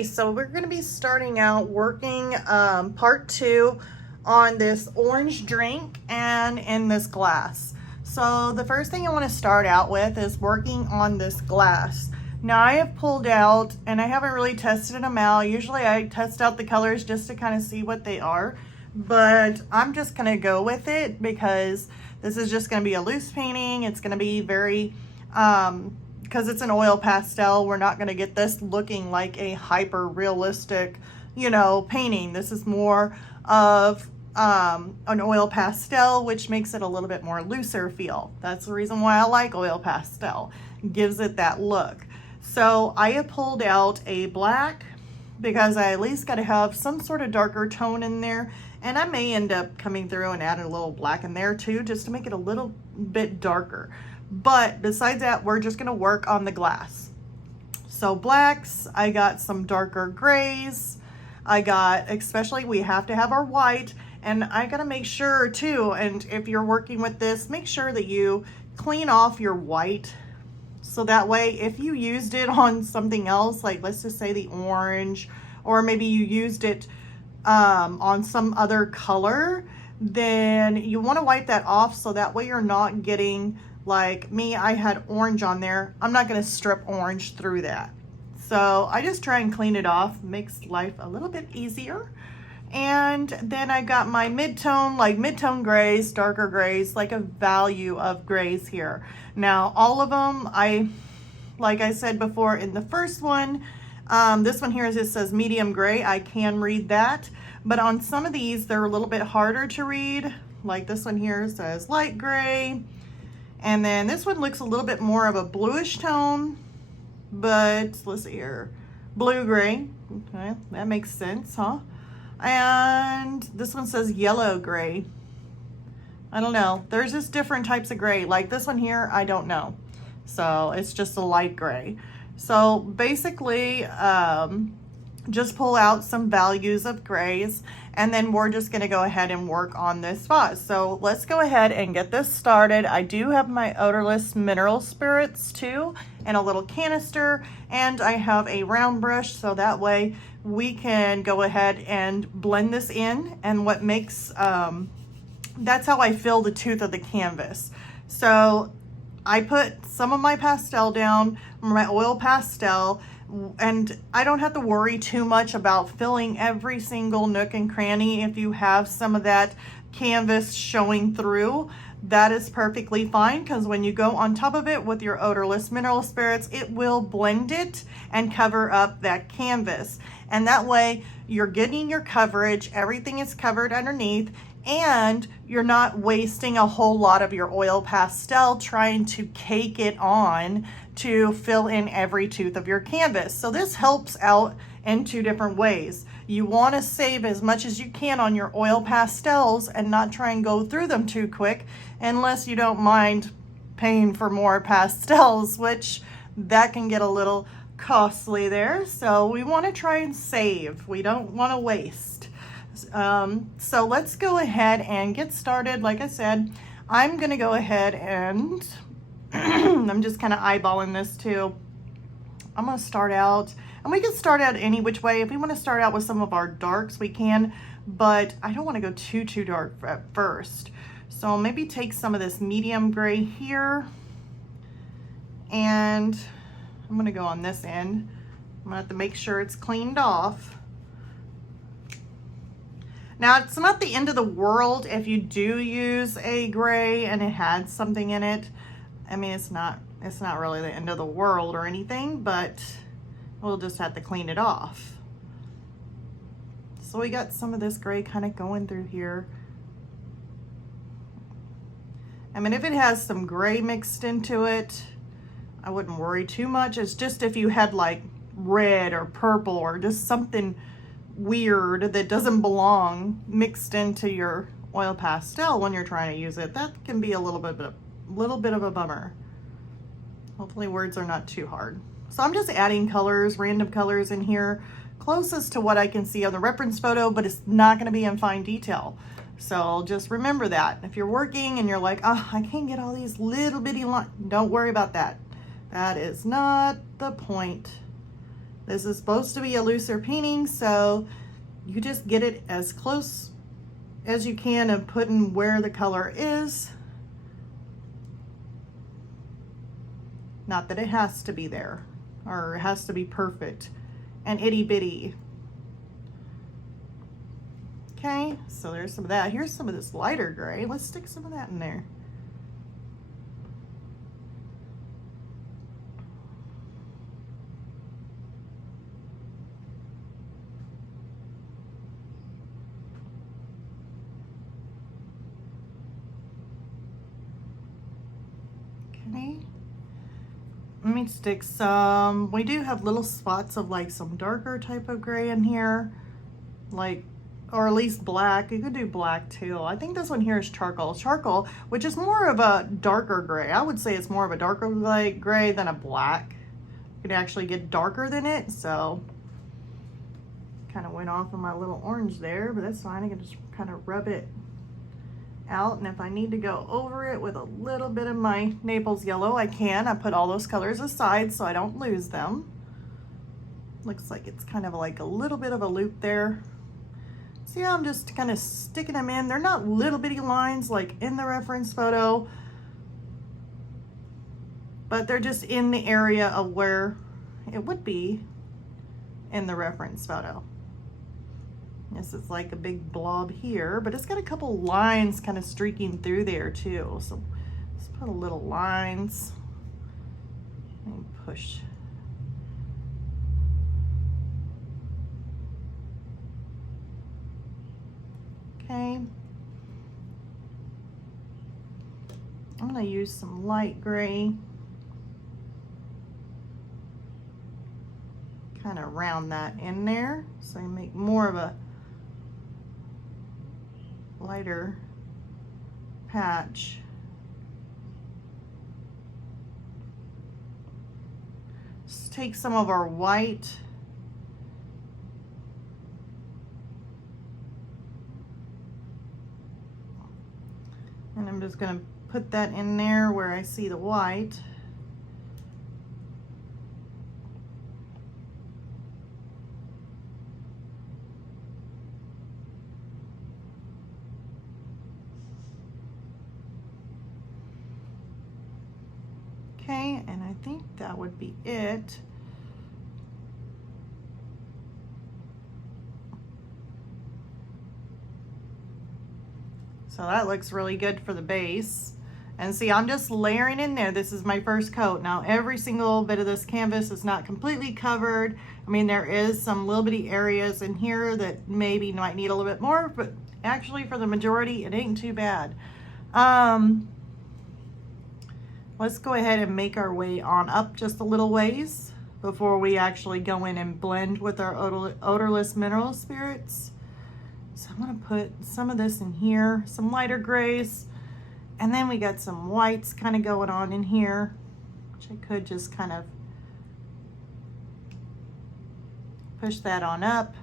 Okay, so we're going to be starting out working part 2 on this orange drink and in this glass. So the first thing I want to start out with is working on this glass. Now I have pulled out, and I haven't really tested them out. Usually I test out the colors just to kind of see what they are, but I'm just going to go with it because this is just going to be a loose painting. It's going to be very because it's an oil pastel, we're not going to get this looking like a hyper realistic, painting. This is more of an oil pastel, which makes it a little bit more looser feel. That's the reason why I like oil pastel. It gives it that look. So I have pulled out a black because I at least got to have some sort of darker tone in there. And I may end up coming through and adding a little black in there too, just to make it a little bit darker. But besides that, we're just gonna work on the glass. So blacks, I got some darker grays. I got, especially we have to have our white, and I gotta make sure too, and if you're working with this, make sure that you clean off your white. So that way, if you used it on something else, like let's just say the orange, or maybe you used it on some other color, then you wanna wipe that off so that way you're not getting, like me, I had orange on there. I'm not going to strip orange through that. So I just try and clean it off. Makes life a little bit easier. And then I got my mid-tone grays, darker grays, like a value of grays here. Now, all of them, like I said before in the first one, this one here it says medium gray. I can read that. But on some of these, they're a little bit harder to read. Like this one here says light gray. And then this one looks a little bit more of a bluish tone, but let's see here, blue gray. Okay, that makes sense, huh? And this one says yellow gray. I don't know. There's just different types of gray. Like this one here, I don't know. So it's just a light gray. So basically, just pull out some values of grays, and then we're just going to go ahead and work on this vase. So let's go ahead and get this started. I do have my Odorless mineral spirits too, and a little canister, and I have a round brush, so that way we can go ahead and blend this in. And what makes that's how I fill the tooth of the canvas. So I put some of my pastel down, my oil pastel, and I don't have to worry too much about filling every single nook and cranny. If you have some of that canvas showing through, that is perfectly fine, because when you go on top of it with your Odorless mineral spirits, it will blend it and cover up that canvas. And that way you're getting your coverage, everything is covered underneath, and you're not wasting a whole lot of your oil pastel trying to cake it on to fill in every tooth of your canvas. So this helps out in two different ways. You want to save as much as you can on your oil pastels and not try and go through them too quick, unless you don't mind paying for more pastels, which that can get a little costly there. So we want to try and save. We don't want to waste. So let's go ahead and get started. Like I said, I'm going to go ahead and I'm just kind of eyeballing this too. I'm going to start out, and we can start out any which way. If we want to start out with some of our darks, we can, but I don't want to go too dark at first. So maybe take some of this medium gray here, and I'm going to go on this end. I'm going to have to make sure it's cleaned off. Now, it's not the end of the world if you do use a gray and it had something in it. I mean, it's not really the end of the world or anything, but we'll just have to clean it off. So we got some of this gray kind of going through here. I mean, if it has some gray mixed into it, I wouldn't worry too much. It's just if you had like red or purple or just something weird that doesn't belong mixed into your oil pastel when you're trying to use it, that can be a little bit of a bummer. Hopefully words are not too hard. So I'm just adding colors, random colors in here, closest to what I can see on the reference photo, but it's not going to be in fine detail. So just remember that. If you're working and you're like, oh, I can't get all these little bitty lines, don't worry about that. That is not the point. This is supposed to be a looser painting, so you just get it as close as you can of putting where the color is. Not that it has to be there or it has to be perfect and itty bitty. Okay, so there's some of that. Here's some of this lighter gray. Let's stick some of that in there. Okay. Let me stick some, we do have little spots of like some darker type of gray in here, like, or at least black. You could do black too. I think this one here is charcoal. Charcoal, which is more of a darker gray. I would say it's more of a darker like gray than a black. You could actually get darker than it, so kind of went off of my little orange there, but that's fine. I can just kind of rub it out, and if I need to go over it with a little bit of my Naples yellow, I can. I put all those colors aside so I don't lose them. Looks like it's kind of like a little bit of a loop there. See how I'm just kind of sticking them in? They're not little bitty lines like in the reference photo, but they're just in the area of where it would be in the reference photo. This is like a big blob here, but it's got a couple lines kind of streaking through there too. So let's put a little lines and push. Okay. I'm gonna use some light gray. Kind of round that in there so I make more of a lighter patch. Let's take some of our white and I'm just going to put that in there where I see the white. Okay, and I think that would be it. So that looks really good for the base. And see, I'm just layering in there. This is my first coat. Now, every single bit of this canvas is not completely covered. I mean, there is some little bitty areas in here that maybe might need a little bit more, but actually for the majority, it ain't too bad. Let's go ahead and make our way on up just a little ways before we actually go in and blend with our odorless mineral spirits. So I'm gonna put some of this in here, some lighter grays, and then we got some whites kind of going on in here, which I could just kind of push that on up.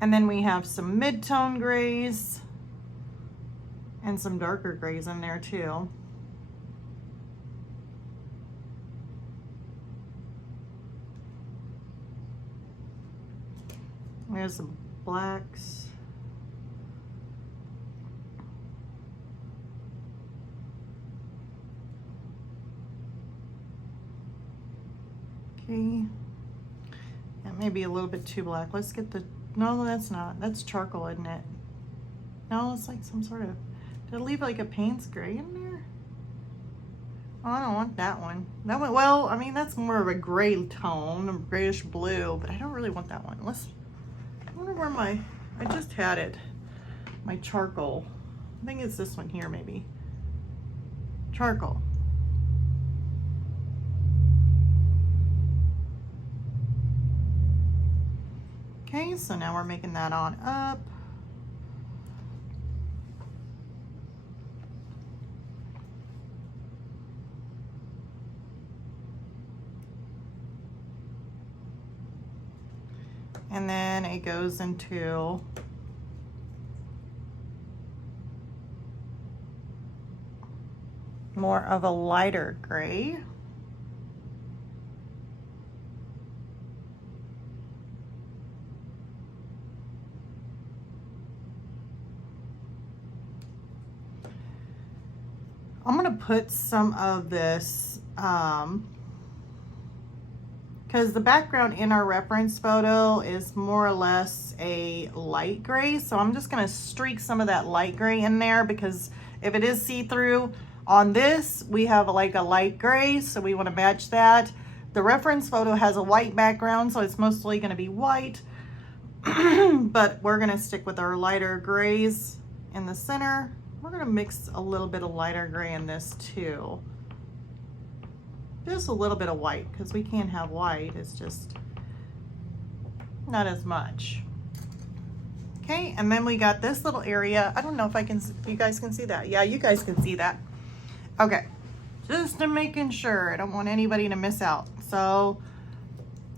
And then we have some mid-tone grays and some darker grays in there too. There's some blacks. Okay. That may be a little bit too black. Let's get the, no, that's not. That's charcoal, isn't it? No, it's like some sort of, did it leave like a Payne's gray in there? Oh, I don't want that one. That one, well, I mean, that's more of a gray tone, a grayish blue, but I don't really want that one. Let's, I wonder where my, I just had it. My charcoal. I think it's this one here, maybe. Charcoal. Okay, so now we're making that on up. And then it goes into more of a lighter gray. I'm gonna put some of this, because the background in our reference photo is more or less a light gray. So I'm just gonna streak some of that light gray in there, because if it is see-through, on this, we have like a light gray, so we wanna match that. The reference photo has a white background, so it's mostly gonna be white, but we're gonna stick with our lighter grays in the center. We're gonna mix a little bit of lighter gray in this too. Just a little bit of white, because we can have white, it's just not as much. Okay, and then we got this little area. I don't know if you guys can see that. Yeah, you guys can see that. Okay, just to making sure, I don't want anybody to miss out. So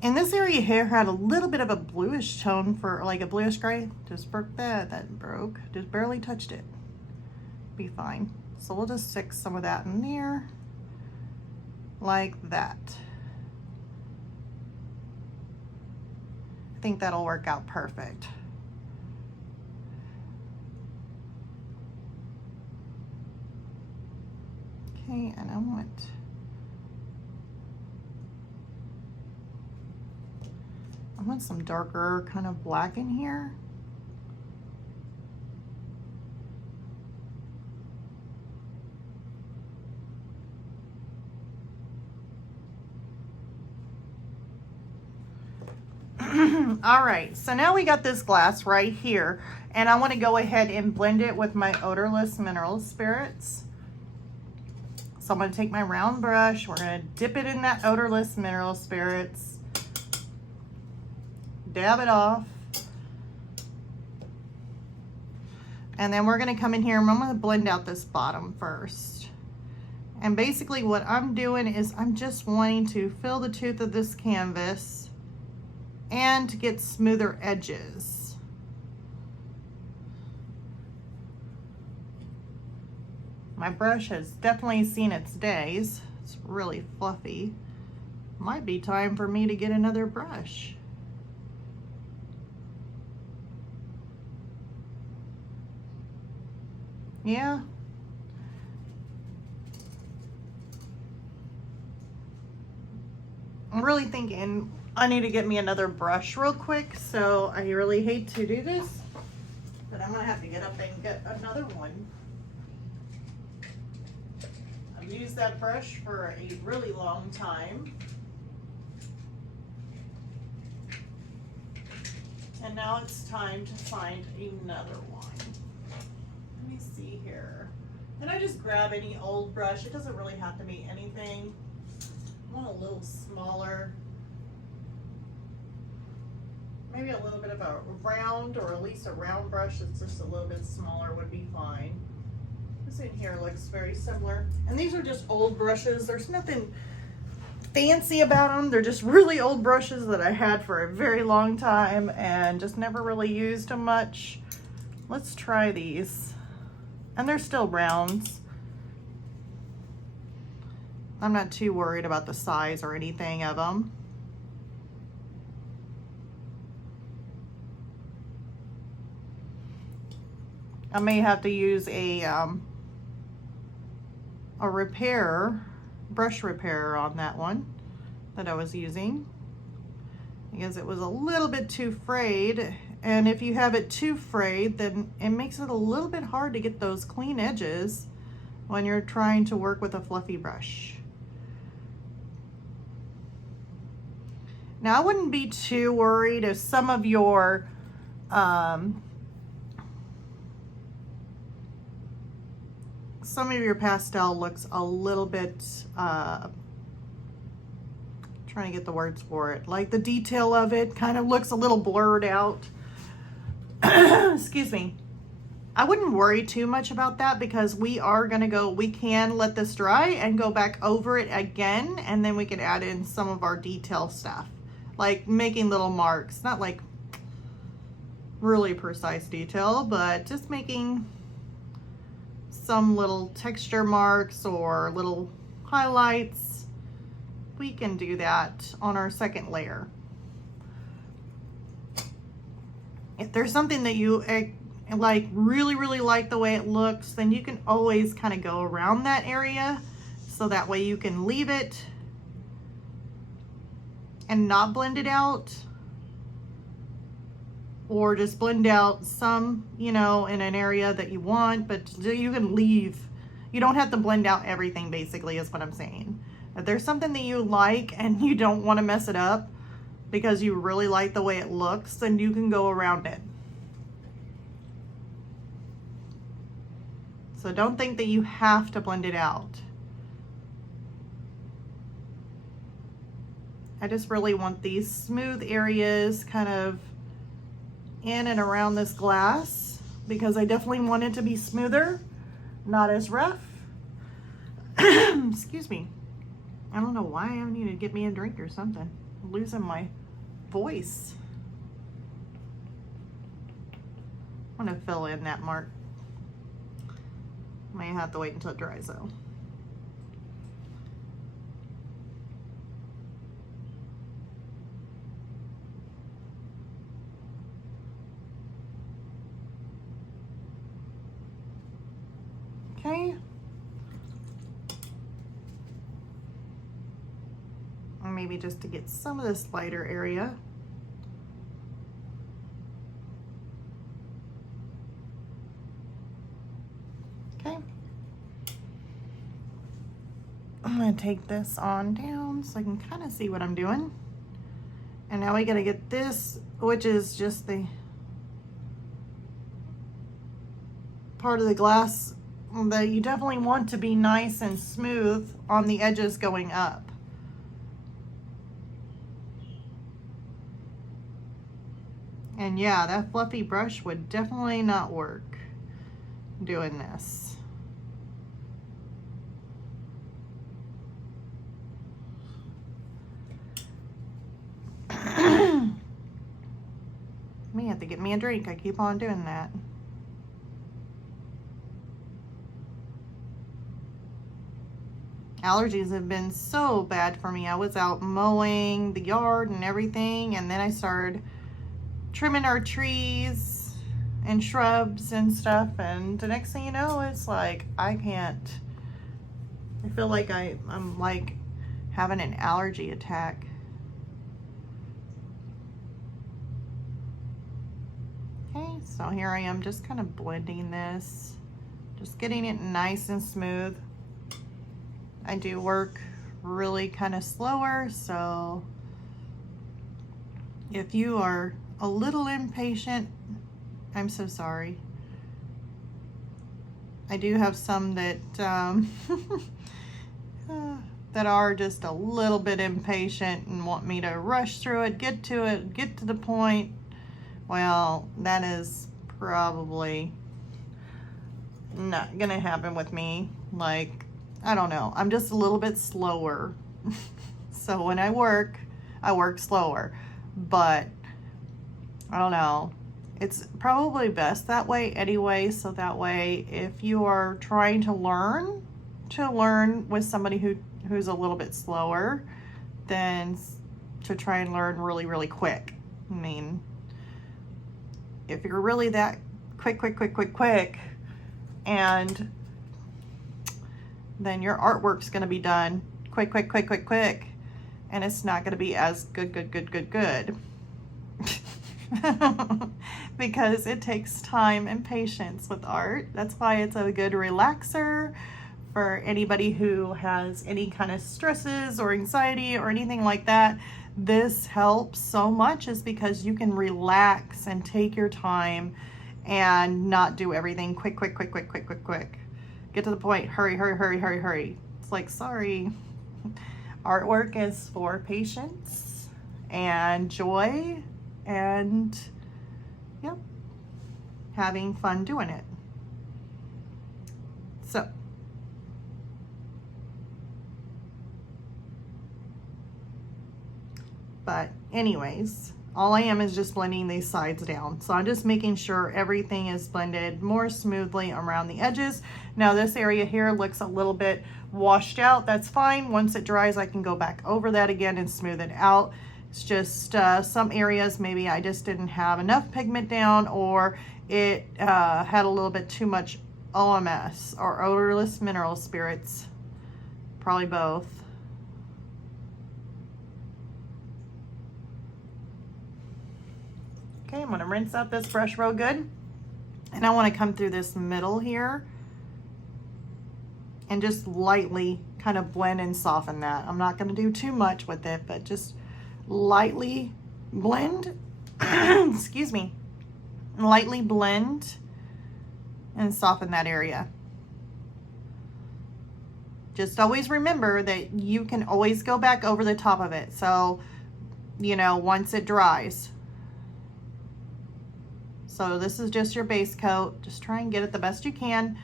in this area here had a little bit of a bluish tone, for like a bluish gray. Just broke that broke, just barely touched it. Be fine. So we'll just stick some of that in there. Like that. I think that'll work out perfect. Okay, and I want some darker kind of black in here. All right, so now we got this glass right here, and I want to go ahead and blend it with my Odorless mineral spirits. So I'm going to take my round brush, we're going to dip it in that Odorless mineral spirits, dab it off, and then we're going to come in here and I'm going to blend out this bottom first. And basically what I'm doing is I'm just wanting to fill the tooth of this canvas and to get smoother edges. My brush has definitely seen its days. It's really fluffy. Might be time for me to get another brush. Yeah. I'm really thinking I need to get me another brush real quick, so I really hate to do this, but I'm gonna have to get up and get another one. I've used that brush for a really long time. And now it's time to find another one. Let me see here. Can I just grab any old brush? It doesn't really have to be anything. I want a little smaller. Maybe a little bit of a round, or at least a round brush that's just a little bit smaller would be fine. This in here looks very similar. And these are just old brushes. There's nothing fancy about them. They're just really old brushes that I had for a very long time and just never really used them much. Let's try these. And they're still rounds. I'm not too worried about the size or anything of them. I may have to use a brush repair on that one that I was using, because it was a little bit too frayed. And if you have it too frayed, then it makes it a little bit hard to get those clean edges when you're trying to work with a fluffy brush. Now, I wouldn't be too worried if some of your pastel looks a little bit, trying to get the words for it, like the detail of it kind of looks a little blurred out. Excuse me. I wouldn't worry too much about that, because we can let this dry and go back over it again, and then we can add in some of our detail stuff, like making little marks, not like really precise detail, but just making some little texture marks or little highlights. We can do that on our second layer. If there's something that you like really like the way it looks, then you can always kind of go around that area, so that way you can leave it and not blend it out, or just blend out some, you know, in an area that you want, but you can leave. You don't have to blend out everything, basically, is what I'm saying. If there's something that you like and you don't want to mess it up because you really like the way it looks, then you can go around it. So don't think that you have to blend it out. I just really want these smooth areas kind of in and around this glass, because I definitely want it to be smoother, not as rough. Excuse me. I don't know why I need to get me a drink or something. I'm losing my voice. I'm gonna fill in that mark. May have to wait until it dries though. Okay. Or maybe just to get some of this lighter area. Okay. I'm gonna take this on down so I can kind of see what I'm doing. And now we gotta get this, which is just the part of the glass that you definitely want to be nice and smooth on the edges going up. And yeah, that fluffy brush would definitely not work doing this. May have to get me a drink. I keep on doing that. Allergies have been so bad for me. I was out mowing the yard and everything, and then I started trimming our trees and shrubs and stuff, and the next thing you know, it's like I feel like I'm like having an allergy attack. Okay, so here I am just kind of blending this, just getting it nice and smooth. I do work really kind of slower, so if you are a little impatient, I'm so sorry. I do have some that that are just a little bit impatient and want me to rush through it, get to the point. Well, that is probably not gonna happen with me. Like, I don't know, I'm just a little bit slower. So when I work slower, but I don't know, it's probably best that way anyway. So that way, if you are trying to learn with somebody who's a little bit slower, then to try and learn really quick. I mean, if you're really that quick, and then your artwork's gonna be done quick, and it's not gonna be as good. Because it takes time and patience with art. That's why it's a good relaxer for anybody who has any kind of stresses or anxiety or anything like that. This helps so much, is because you can relax and take your time and not do everything quick. Get to the point, hurry. It's like, sorry. Artwork is for patience and joy and, yep, having fun doing it. So, but anyways, all I am is just blending these sides down. So I'm just making sure everything is blended more smoothly around the edges. Now this area here looks a little bit washed out. That's fine. Once it dries, I can go back over that again and smooth it out. It's just some areas maybe I just didn't have enough pigment down, or it had a little bit too much OMS, or odorless mineral spirits, probably both. Okay, I'm going to rinse out this brush real good, and I want to come through this middle here and just lightly kind of blend and soften that. I'm not going to do too much with it, but just lightly blend, excuse me, lightly blend and soften that area. Just always remember that you can always go back over the top of it. So, you know, once it dries. So this is just your base coat. Just try and get it the best you can.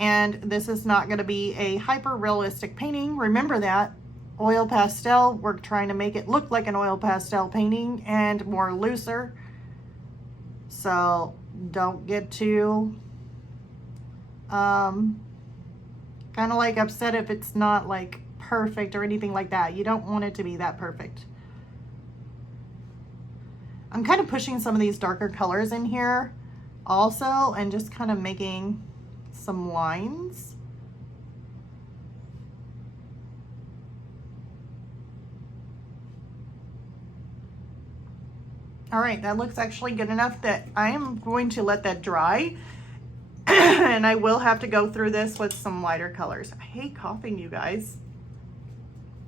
And this is not going to be a hyper realistic painting. Remember that. Oil pastel, we're trying to make it look like an oil pastel painting and more looser. So don't get too kind of like upset if it's not like perfect or anything like that. You don't want it to be that perfect. I'm kind of pushing some of these darker colors in here also, and just kind of making some lines. All right, that looks actually good enough that I am going to let that dry. And I will have to go through this with some lighter colors. I hate coughing, you guys.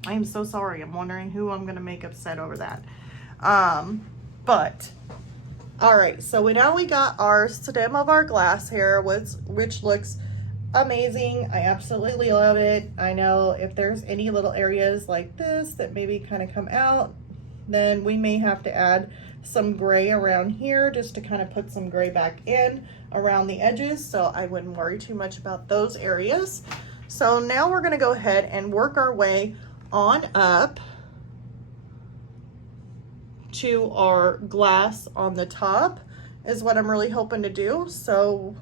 I am so sorry. I'm wondering who I'm going to make upset over that. But all right, so now we got our stem of our glass here, which looks amazing. I absolutely love it. I know if there's any little areas like this that maybe kind of come out, then we may have to add some gray around here just to kind of put some gray back in around the edges, so I wouldn't worry too much about those areas. So now we're going to go ahead and work our way on up to our glass on the top is what I'm really hoping to do. So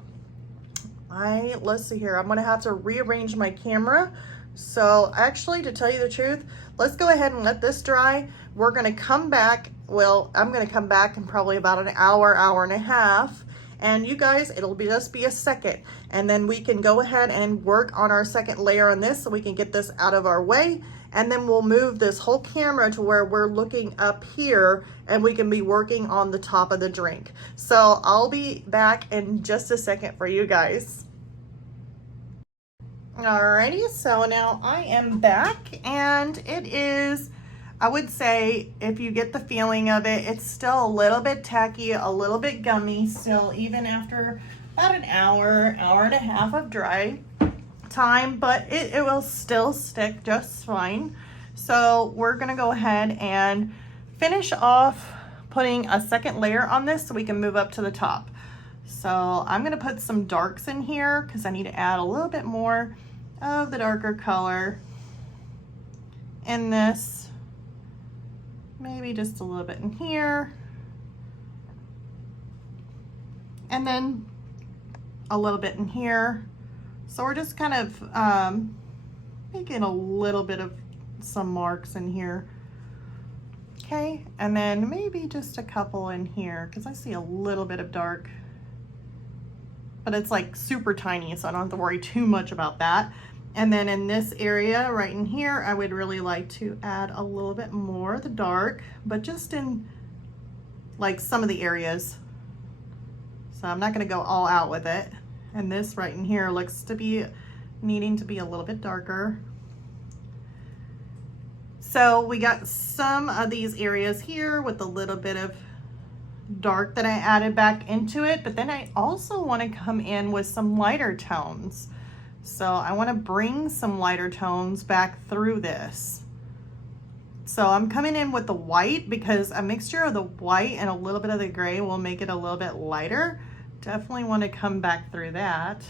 let's see here, I'm gonna have to rearrange my camera. So actually, to tell you the truth, let's go ahead and let this dry. We're gonna come back, well, I'm gonna come back in probably about an hour, hour and a half, and you guys, it'll just be a second, and then we can go ahead and work on our second layer on this so we can get this out of our way. And then we'll move this whole camera to where we're looking up here and we can be working on the top of the drink. So I'll be back in just a second for you guys. Alrighty, so now I am back, and it is, I would say, if you get the feeling of it, it's still a little bit tacky, a little bit gummy still, even after about an hour, hour and a half of dry time, but it will still stick just fine. So we're gonna go ahead and finish off putting a second layer on this so we can move up to the top. So I'm gonna put some darks in here because I need to add a little bit more of the darker color in this, maybe just a little bit in here, and then a little bit in here. So we're just kind of making a little bit of some marks in here. Okay, and then maybe just a couple in here because I see a little bit of dark, but it's like super tiny, so I don't have to worry too much about that. And then in this area right in here, I would really like to add a little bit more of the dark, but just in like some of the areas. So I'm not gonna go all out with it. And this right in here looks to be needing to be a little bit darker. So we got some of these areas here with a little bit of dark that I added back into it, but then I also want to come in with some lighter tones. So I want to bring some lighter tones back through this. So I'm coming in with the white because a mixture of the white and a little bit of the gray will make it a little bit lighter. Definitely want to come back through that.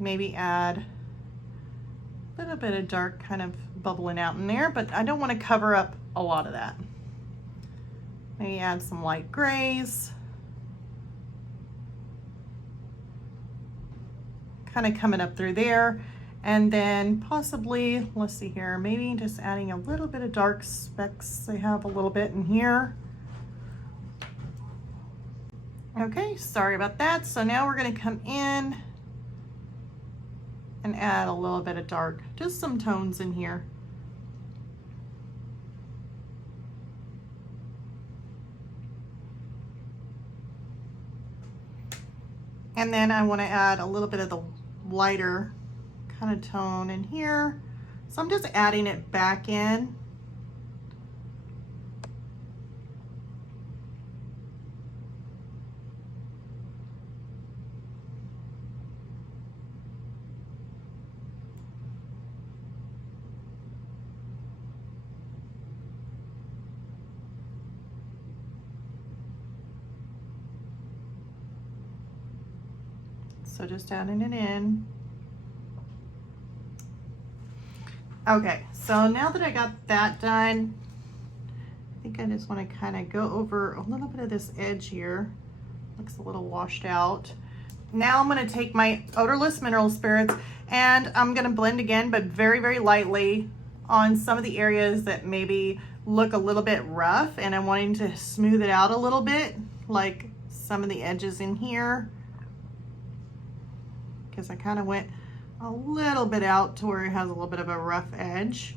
Maybe add a little bit of dark kind of bubbling out in there, but I don't want to cover up a lot of that. Maybe add some light grays. Kind of coming up through there. And then possibly, let's see here, maybe just adding a little bit of dark specks. I have a little bit in here. Okay, sorry about that. So now we're going to come in and add a little bit of dark, just some tones in here. And then I want to add a little bit of the lighter kind of tone in here. So I'm just adding it back in. So just adding it in. Okay, so now that I got that done, I think I just want to kind of go over a little bit of this edge here. Looks a little washed out. Now I'm going to take my Odorless Mineral Spirits and I'm going to blend again, but very, very lightly on some of the areas that maybe look a little bit rough, and I'm wanting to smooth it out a little bit, like some of the edges in here, because I kind of went a little bit out to where it has a little bit of a rough edge.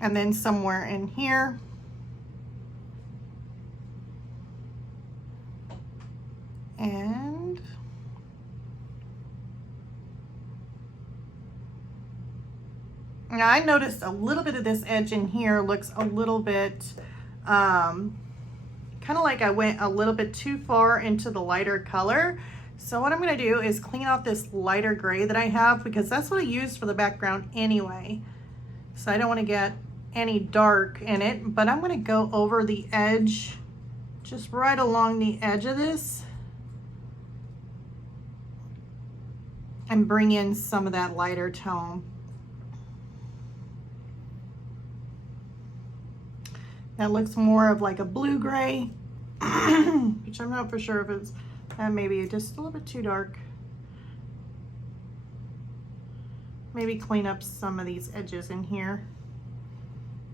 And then somewhere in here. And now I noticed a little bit of this edge in here looks a little bit kind of like I went a little bit too far into the lighter color. So what I'm going to do is clean off this lighter gray that I have, because that's what I used for the background anyway. So I don't want to get any dark in it, but I'm going to go over the edge, just right along the edge of this, and bring in some of that lighter tone. That looks more of like a blue gray, which I'm not for sure if it's maybe just a little bit too dark. Maybe clean up some of these edges in here.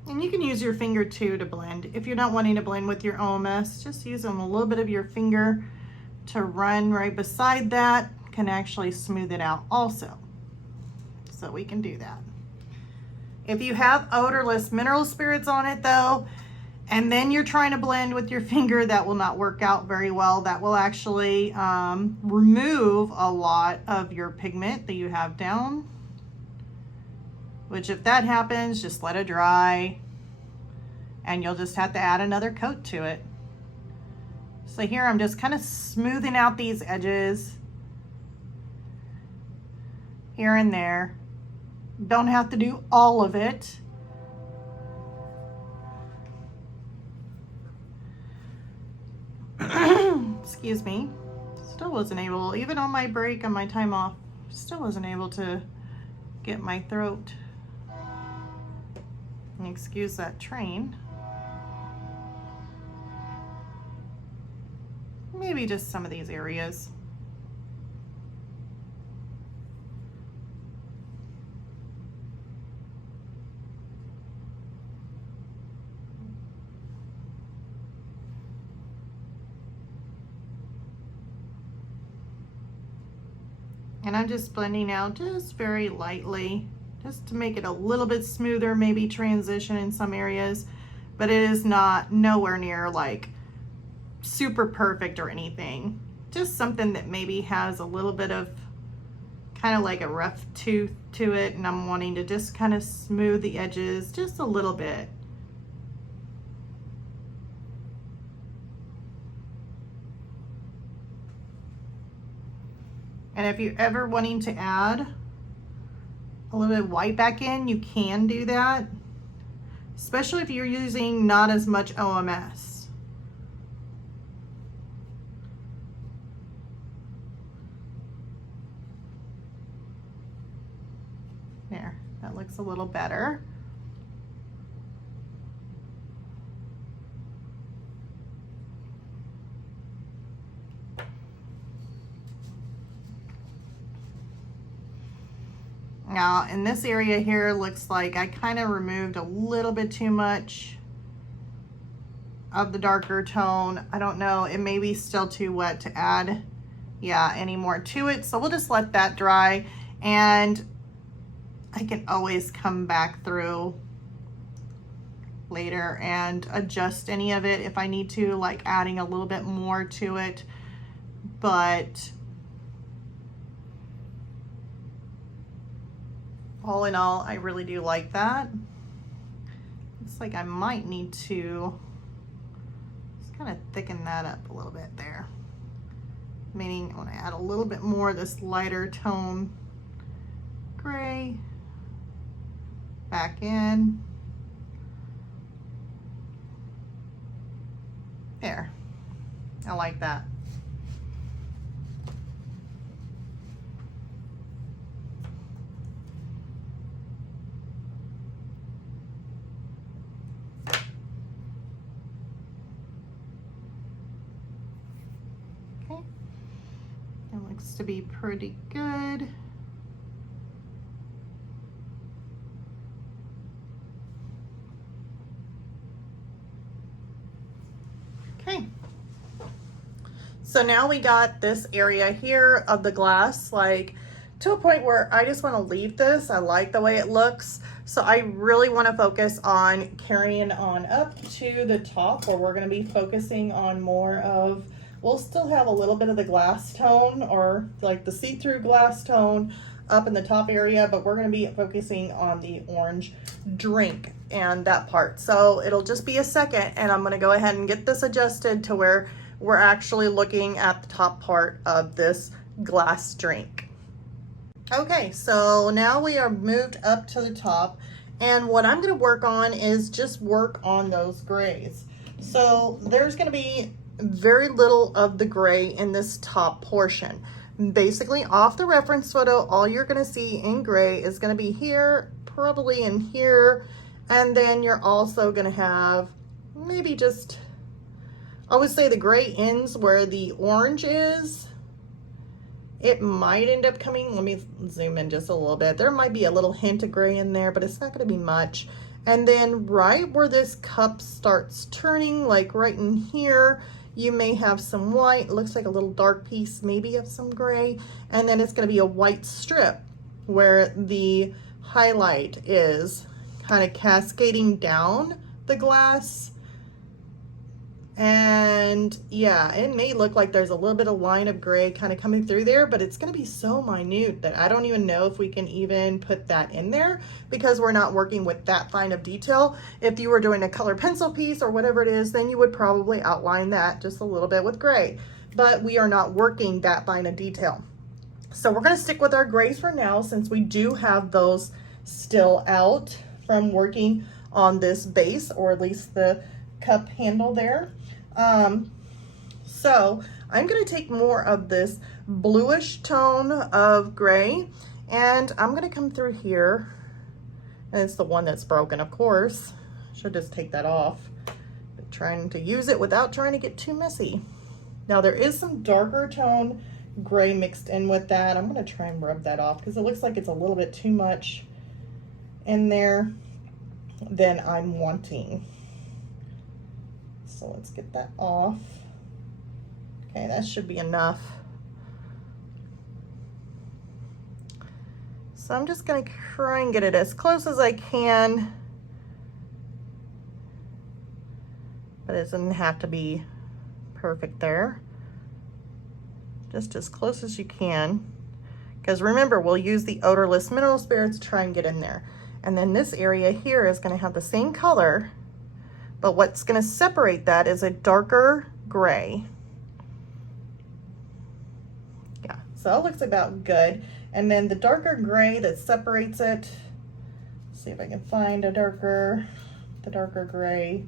And you can use your finger too to blend. If you're not wanting to blend with your OMS, just use a little bit of your finger to run right beside that. Can actually smooth it out also. So we can do that. If you have Odorless Mineral Spirits on it though, and then you're trying to blend with your finger, that will not work out very well. That will actually remove a lot of your pigment that you have down, which if that happens, just let it dry and you'll just have to add another coat to it. So here I'm just kind of smoothing out these edges here and there. Don't have to do all of it. Excuse me. Still wasn't able, even on my break, on my time off, still wasn't able to get my throat. And excuse that train. Maybe just some of these areas. And I'm just blending out just very lightly, just to make it a little bit smoother, maybe transition in some areas, but it is not nowhere near like super perfect or anything. Just something that maybe has a little bit of kind of like a rough tooth to it, and I'm wanting to just kind of smooth the edges just a little bit. And if you're ever wanting to add a little bit of white back in, you can do that, especially if you're using not as much OMS. There, that looks a little better. Now in this area here, looks like I kind of removed a little bit too much of the darker tone. I don't know, it may be still too wet to add, yeah, any more to it. So we'll just let that dry, and I can always come back through later and adjust any of it if I need to, like adding a little bit more to it. But all in all, I really do like that. Looks like I might need to just kind of thicken that up a little bit there. Meaning I want to add a little bit more of this lighter tone gray back in. There, I like that. Okay, it looks to be pretty good. Okay, so now we got this area here of the glass, like to a point where I just want to leave this. I like the way it looks. So I really want to focus on carrying on up to the top, where we're going to be focusing on more of, we'll still have a little bit of the glass tone, or like the see-through glass tone up in the top area, but we're going to be focusing on the orange drink and that part. So it'll just be a second, and I'm going to go ahead and get this adjusted to where we're actually looking at the top part of this glass drink. Okay, so now we are moved up to the top, and what I'm going to work on is just work on those grays. So there's going to be very little of the gray in this top portion. Basically, off the reference photo, all you're going to see in gray is going to be here, probably in here, and then you're also going to have maybe just, I would say the gray ends where the orange is. It might end up coming, let me zoom in just a little bit. There might be a little hint of gray in there, but it's not going to be much. And then right where this cup starts turning, like right in here, you may have some white. It looks like a little dark piece maybe of some gray, and then it's going to be a white strip where the highlight is kind of cascading down the glass. And yeah, it may look like there's a little bit of line of gray kind of coming through there, but it's going to be so minute that I don't even know if we can even put that in there, because we're not working with that fine of detail. If you were doing a color pencil piece or whatever it is, then you would probably outline that just a little bit with gray, but we are not working that fine of detail. So we're going to stick with our grays for now, since we do have those still out from working on this base, or at least the cup handle there. So I'm going to take more of this bluish tone of gray, and I'm going to come through here, and it's the one that's broken, of course. Should just take that off, but trying to use it without trying to get too messy. Now there is some darker tone gray mixed in with that. I'm going to try and rub that off, because it looks like it's a little bit too much in there than I'm wanting. So let's get that off. Okay, that should be enough. So I'm just going to try and get it as close as I can, but it doesn't have to be perfect there. Just as close as you can, because remember, we'll use the odorless mineral spirits to try and get in there. And then this area here is going to have the same color, but what's going to separate that is a darker gray. Yeah, so it looks about good. And then the darker gray that separates it, let's see if I can find the darker gray.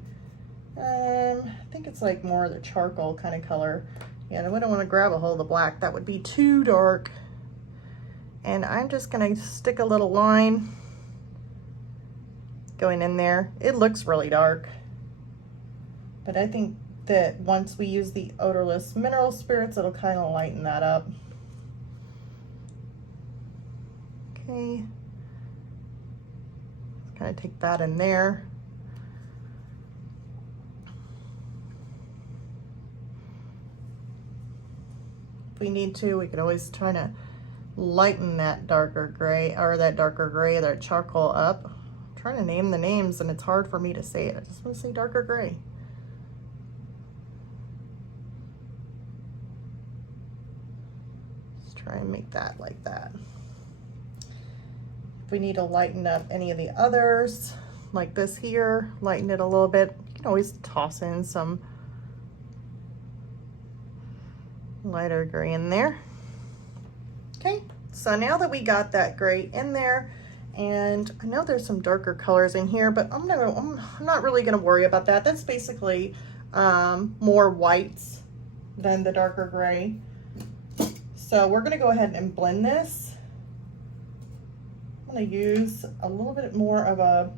I think it's like more of the charcoal kind of color. Yeah, we don't want to grab a hold of the black. That would be too dark. And I'm just going to stick a little line going in there. It looks really dark, but I think that once we use the odorless mineral spirits, it'll kind of lighten that up. Okay, kind of take that in there. If we need to, we could always try to lighten that darker gray, or that darker gray, that charcoal up. I'm trying to name the names and it's hard for me to say it. I just want to say darker gray. Let's try and make that like that. If we need to lighten up any of the others, like this here, lighten it a little bit, you can always toss in some lighter gray in there. Okay, so now that we got that gray in there, and I know there's some darker colors in here, but I'm not really gonna worry about that. That's basically more whites than the darker gray. So we're gonna go ahead and blend this. I'm gonna use a little bit more of a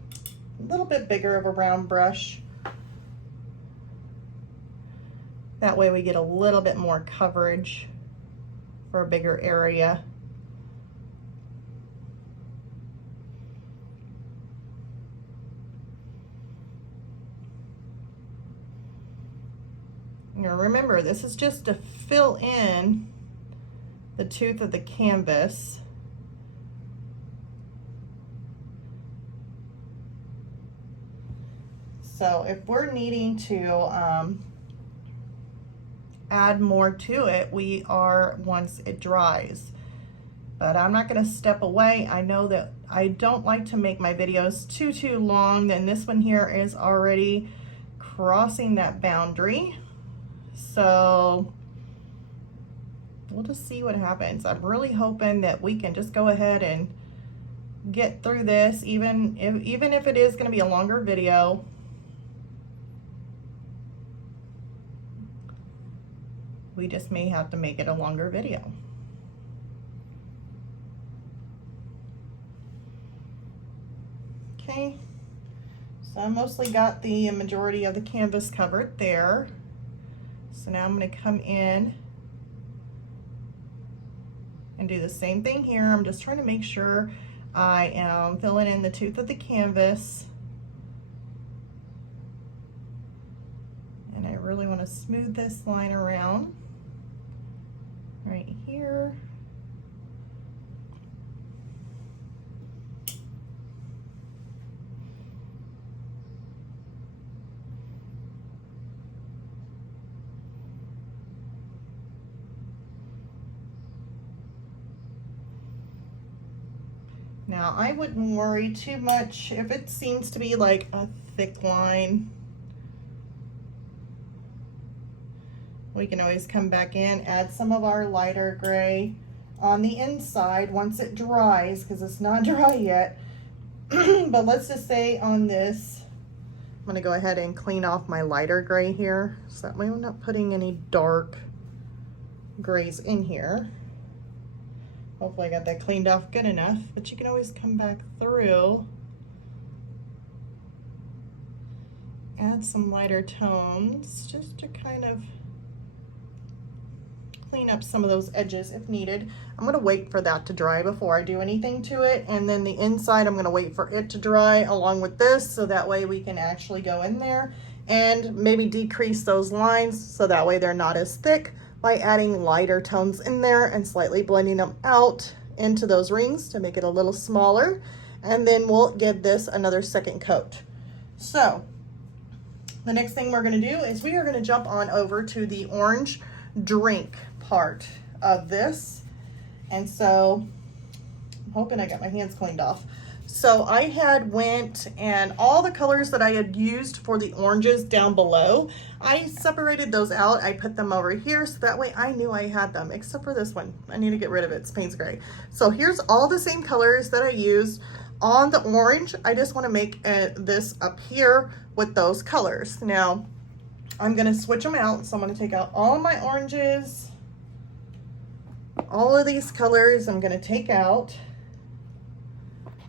little bit bigger of a round brush. That way we get a little bit more coverage for a bigger area. Now remember, this is just to fill in the tooth of the canvas. So if we're needing to add more to it, we are once it dries. But I'm not going to step away. I know that I don't like to make my videos too long, and this one here is already crossing that boundary. So we'll just see what happens. I'm really hoping that we can just go ahead and get through this, even if it is going to be a longer video. We just may have to make it a longer video. Okay, so I mostly got the majority of the canvas covered there. So now I'm going to come in and do the same thing here. I'm just trying to make sure I am filling in the tooth of the canvas. And I really want to smooth this line around right here. Now, I wouldn't worry too much if it seems to be like a thick line. We can always come back in, add some of our lighter gray on the inside once it dries, because it's not dry yet. But let's just say on this, I'm going to go ahead and clean off my lighter gray here, so that way I'm not putting any dark grays in here. Hopefully I got that cleaned off good enough, but you can always come back through, add some lighter tones just to kind of clean up some of those edges if needed. I'm going to wait for that to dry before I do anything to it, and then the inside I'm going to wait for it to dry along with this, so that way we can actually go in there and maybe decrease those lines so that way they're not as thick, by adding lighter tones in there and slightly blending them out into those rings to make it a little smaller. And then we'll give this another second coat. So the next thing we're going to do is we are going to jump on over to the orange drink part of this. And so I'm hoping I got my hands cleaned off. So I had went and all the colors that I had used for the oranges down below, I separated those out. I put them over here so that way I knew I had them, except for this one. I need to get rid of it. It's Payne's Gray. So here's all the same colors that I used on the orange. I just want to make this up here with those colors. Now I'm going to switch them out. So I'm going to take out all my oranges. All of these colors I'm going to take out.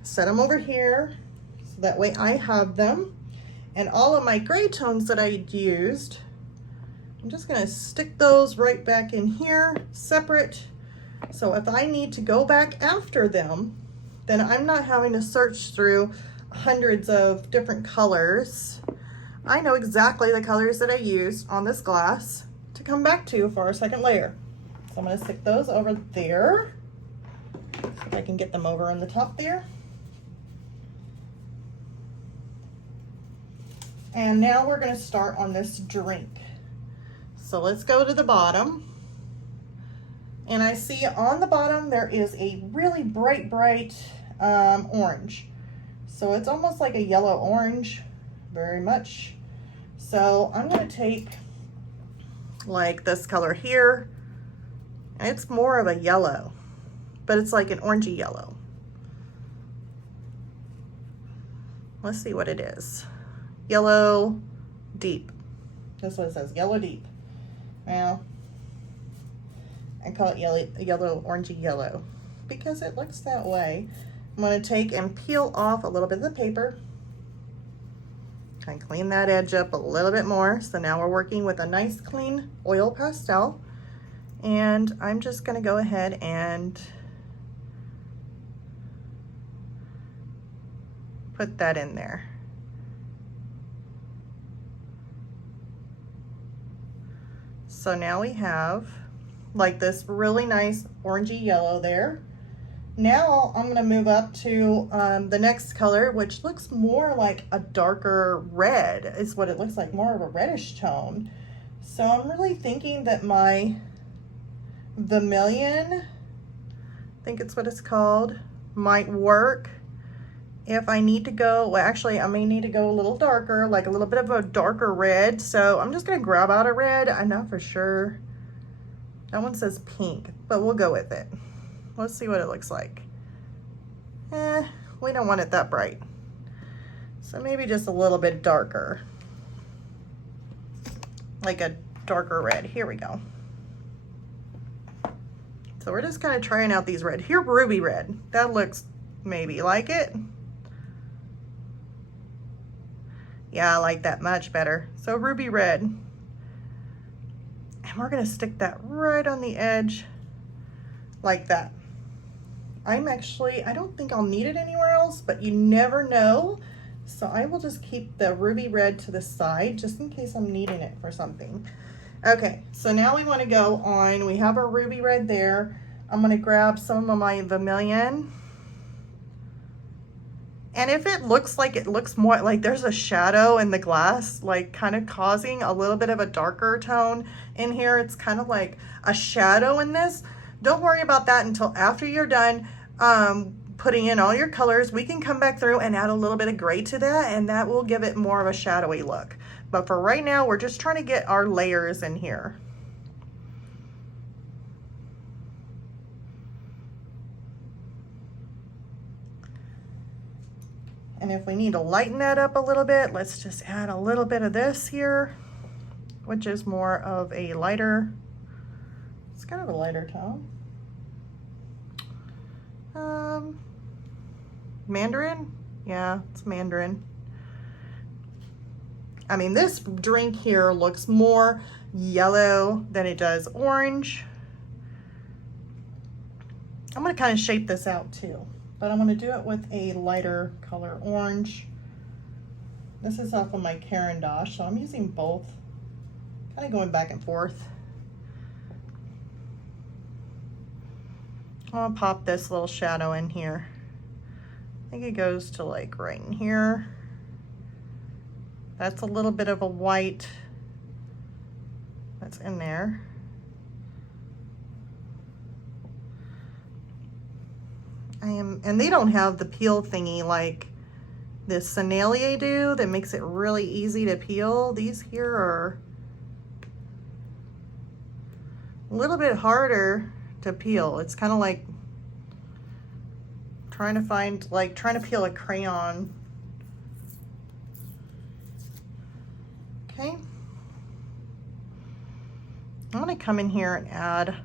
Set them over here so that way I have them, and all of my gray tones that I used, I'm just going to stick those right back in here separate, so if I need to go back after them, then I'm not having to search through hundreds of different colors, I know exactly the colors that I used on this glass to come back to for our second layer. So I'm going to stick those over there. See if I can get them over on the top there. And now we're going to start on this drink. So let's go to the bottom. And I see on the bottom there is a really bright orange. So it's almost like a yellow orange, very much. So I'm going to take like this color here. And it's more of a yellow, but it's like an orangey yellow. Let's see what it is. Yellow deep. That's what it says, yellow deep. Well, I call it yellow, orangey yellow because it looks that way. I'm going to take and peel off a little bit of the paper. Kind of clean that edge up a little bit more. So now we're working with a nice clean oil pastel. And I'm just going to go ahead and put that in there. So now we have like this really nice orangey yellow there. Now I'm going to move up to the next color, which looks more like a darker red is what it looks like, more of a reddish tone. So I'm really thinking that my vermilion, I think it's what it's called, might work. If I need to go, well actually I may need to go a little darker, like a little bit of a darker red. So I'm just going to grab out a red. I'm not for sure. That one says pink, but we'll go with it. Let's see what it looks like. We don't want it that bright. So maybe just a little bit darker. Like a darker red. Here we go. So we're just kind of trying out these red. Here, ruby red. That looks maybe like it. Yeah, I like that much better. So ruby red. And we're going to stick that right on the edge like that. I don't think I'll need it anywhere else, but you never know. So I will just keep the ruby red to the side just in case I'm needing it for something. Okay, so now we want to go on, we have our ruby red there. I'm going to grab some of my vermilion. And if it looks more like there's a shadow in the glass, like kind of causing a little bit of a darker tone in here, it's kind of like a shadow in this. Don't worry about that until after you're done putting in all your colors. We can come back through and add a little bit of gray to that, and that will give it more of a shadowy look. But for right now, we're just trying to get our layers in here. And if we need to lighten that up a little bit, let's just add a little bit of this here, which is more of a lighter, it's kind of a lighter tone. Mandarin? Yeah, it's mandarin. I mean, this drink here looks more yellow than it does orange. I'm going to kind of shape this out too, but I'm going to do it with a lighter color orange. This is off of my Caran d'Ache, so I'm using both, kind of going back and forth. I'll pop this little shadow in here. I think it goes to like right in here. That's a little bit of a white that's in there. And they don't have the peel thingy like this Sennelier do that makes it really easy to peel. These here are a little bit harder to peel. It's kind of like trying to peel a crayon. Okay. I'm going to come in here and add,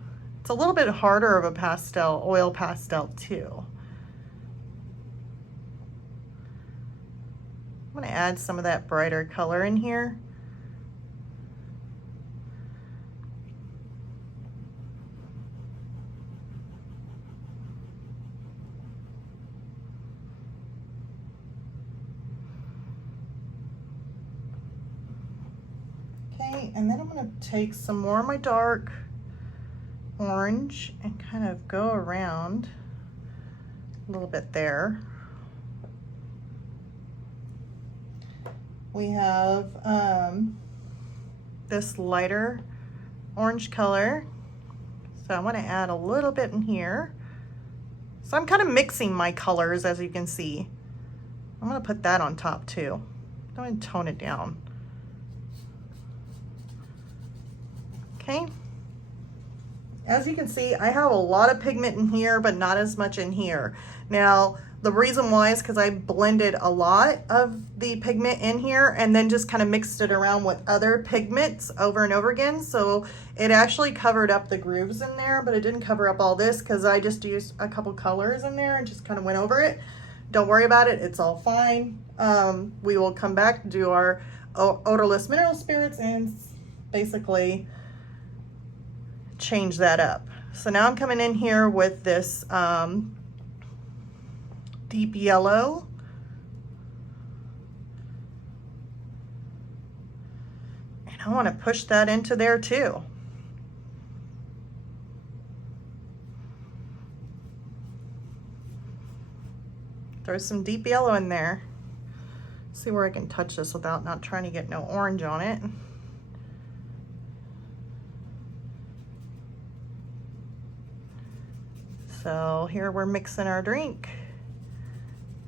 it's a little bit harder of a pastel, oil pastel too. I'm going to add some of that brighter color in here. Okay, and then I'm going to take some more of my dark orange and kind of go around a little bit there. We have this lighter orange color, so I want to add a little bit in here. So I'm kind of mixing my colors, as you can see. I'm going to put that on top too. I'm going to tone it down. Okay. As you can see, I have a lot of pigment in here, but not as much in here. Now, the reason why is because I blended a lot of the pigment in here and then just kind of mixed it around with other pigments over and over again. So it actually covered up the grooves in there, but it didn't cover up all this because I just used a couple colors in there and just kind of went over it. Don't worry about it, it's all fine. We will come back to do our odorless mineral spirits and basically change that up. So now I'm coming in here with this deep yellow. And I want to push that into there too. Throw some deep yellow in there. See where I can touch this without not trying to get no orange on it. So here we're mixing our drink.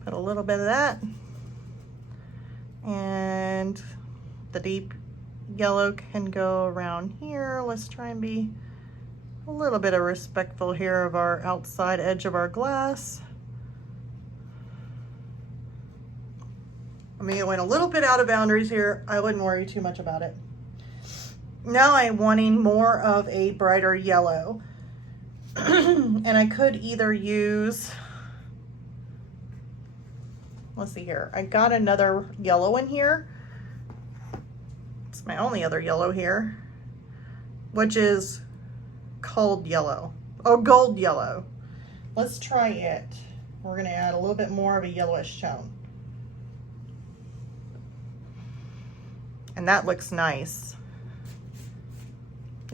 Put a little bit of that. And the deep yellow can go around here. Let's try and be a little bit of respectful here of our outside edge of our glass. I mean, it went a little bit out of boundaries here. I wouldn't worry too much about it. Now I'm wanting more of a brighter yellow. And I could either use, let's see here, I got another yellow in here. It's my only other yellow here, which is cold yellow. Oh, gold yellow. Let's try it. We're going to add a little bit more of a yellowish tone. And that looks nice.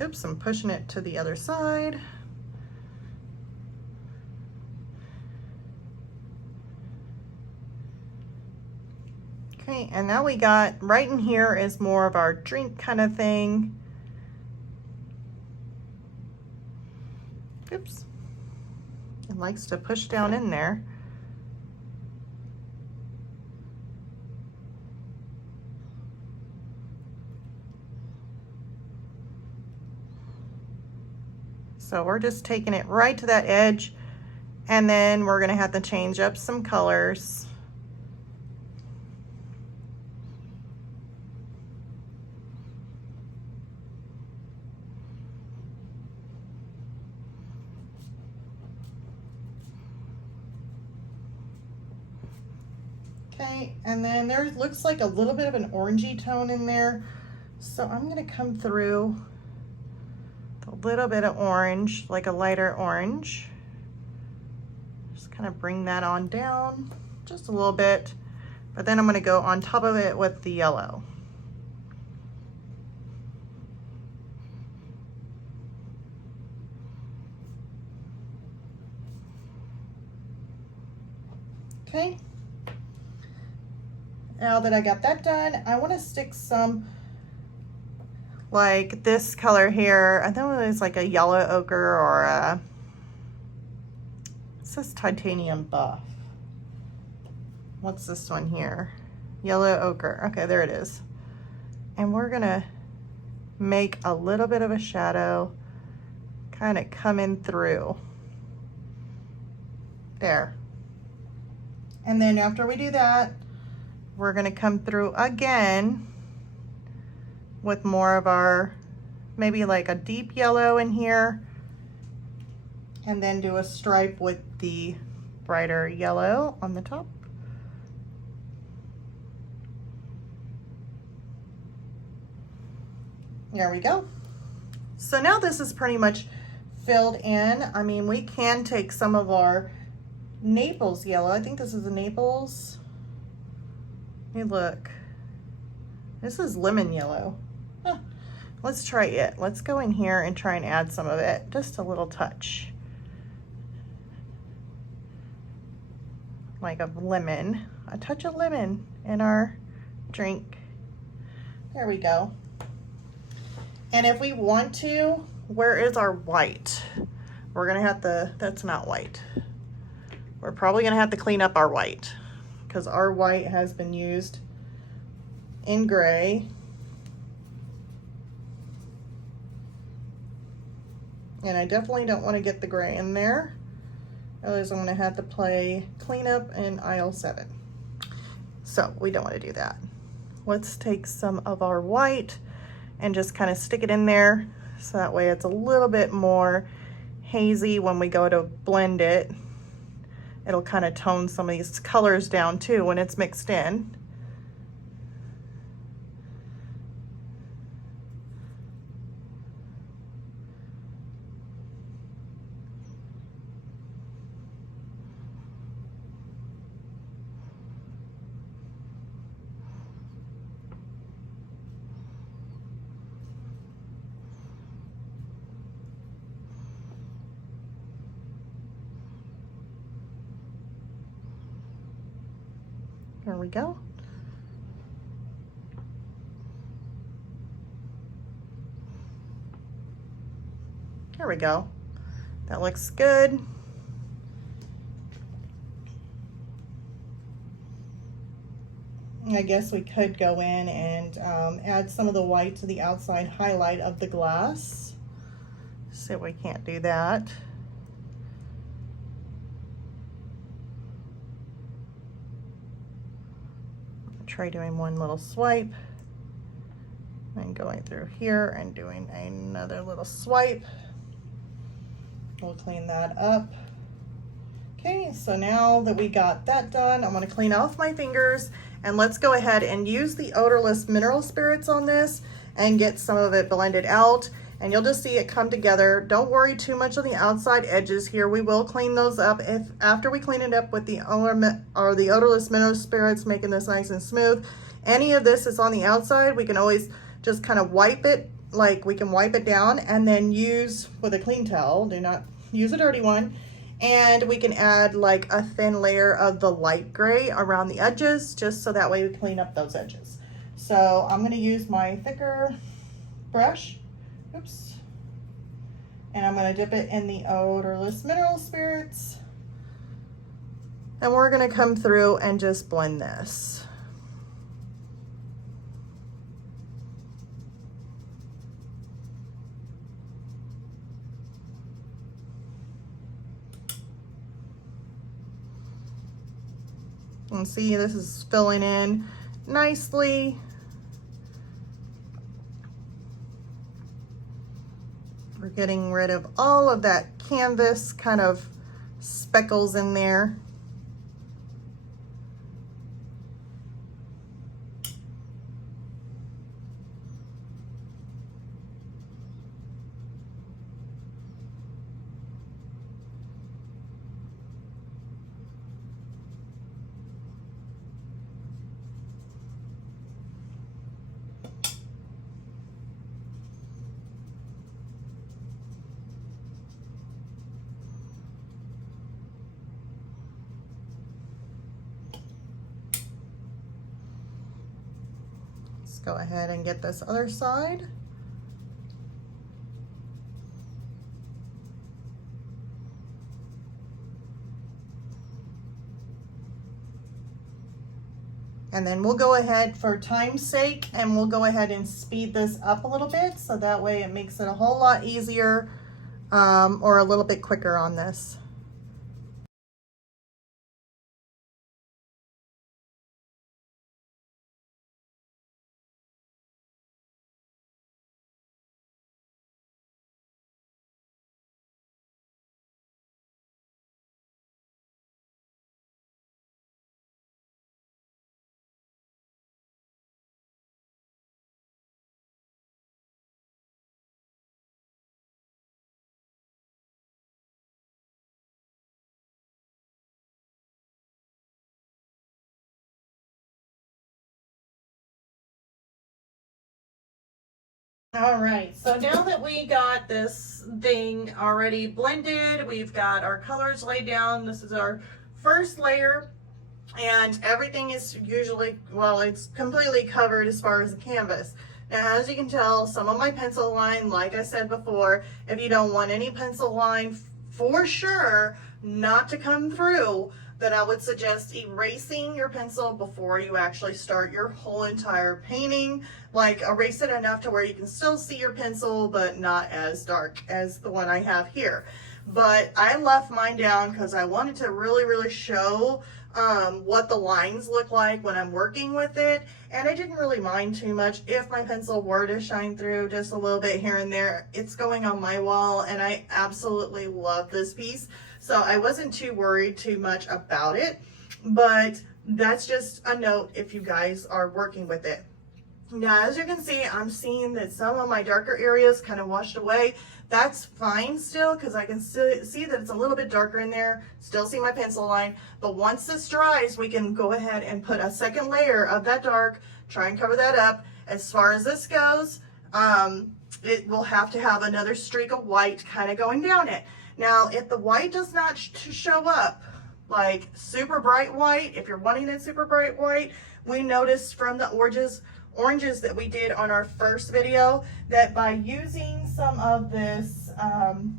Oops, I'm pushing it to the other side. Okay, and now we got, right in here is more of our drink kind of thing. Oops. It likes to push down in there. So we're just taking it right to that edge, and then we're gonna have to change up some colors. Okay, and then there looks like a little bit of an orangey tone in there. So I'm gonna come through with a little bit of orange, like a lighter orange. Just kind of bring that on down just a little bit, but then I'm gonna go on top of it with the yellow. Okay. Now that I got that done, I want to stick some, like this color here. I think it was like a yellow ochre or a, it says titanium buff. What's this one here? Yellow ochre. Okay, there it is. And we're gonna make a little bit of a shadow kind of coming through. There. And then after we do that, we're gonna come through again with more of our, maybe like a deep yellow in here, and then do a stripe with the brighter yellow on the top. There we go. So now this is pretty much filled in. I mean, we can take some of our Naples yellow. I think this is a Naples. Hey, look. This is lemon yellow. Huh. let's try it. Let's go in here and try and add some of it, just a little touch. Like a lemon, a touch of lemon in our drink. There we go. And if we want to, where is our white? We're gonna have to, that's not white. We're probably gonna have to clean up our white because our white has been used in gray. And I definitely don't want to get the gray in there. Otherwise I'm gonna have to play cleanup in aisle 7. So we don't want to do that. Let's take some of our white and just kind of stick it in there so that way it's a little bit more hazy when we go to blend it. It'll kind of tone some of these colors down too when it's mixed in. There we go. There we go. That looks good. I guess we could go in and add some of the white to the outside highlight of the glass. See if we can't do that. Try doing one little swipe and going through here and doing another little swipe. We'll clean that up. Okay, so now that we got that done, I'm going to clean off my fingers and let's go ahead and use the Odorless mineral spirits on this and get some of it blended out. And you'll just see it come together. Don't worry too much on the outside edges here. We will clean those up after we clean it up with the Odorless mineral spirits, making this nice and smooth. Any of this is on the outside, we can always just kind of wipe it, like we can wipe it down and then use with a clean towel. Do not use a dirty one. And we can add like a thin layer of the light gray around the edges, just so that way we clean up those edges. So I'm going to use my thicker brush. Oops. And I'm going to dip it in the Odorless mineral spirits. And we're going to come through and just blend this. And see, this is filling in nicely. We're getting rid of all of that canvas kind of speckles in there. Go ahead and get this other side. And then we'll go ahead, for time's sake, and we'll go ahead and speed this up a little bit so that way it makes it a whole lot easier or a little bit quicker on this. All right, so now that we got this thing already blended, we've got our colors laid down. This is our first layer, and everything is usually, well, it's completely covered as far as the canvas. Now, as you can tell, some of my pencil line, like I said before, if you don't want any pencil line for sure not to come through, then I would suggest erasing your pencil before you actually start your whole entire painting. Like, erase it enough to where you can still see your pencil, but not as dark as the one I have here. But I left mine down because I wanted to really show what the lines look like when I'm working with it, and I didn't really mind too much if my pencil were to shine through just a little bit here and there. It's going on my wall, and I absolutely love this piece, so I wasn't too worried too much about it, but that's just a note if you guys are working with it. Now, as you can see, I'm seeing that some of my darker areas kind of washed away. That's fine still, because I can still see that it's a little bit darker in there, still see my pencil line. But once this dries, we can go ahead and put a second layer of that dark, try and cover that up. As far as this goes, it will have to have another streak of white kind of going down it. Now, if the white does not show up, like super bright white, if you're wanting it super bright white, we noticed from the oranges that we did on our first video that by using some of this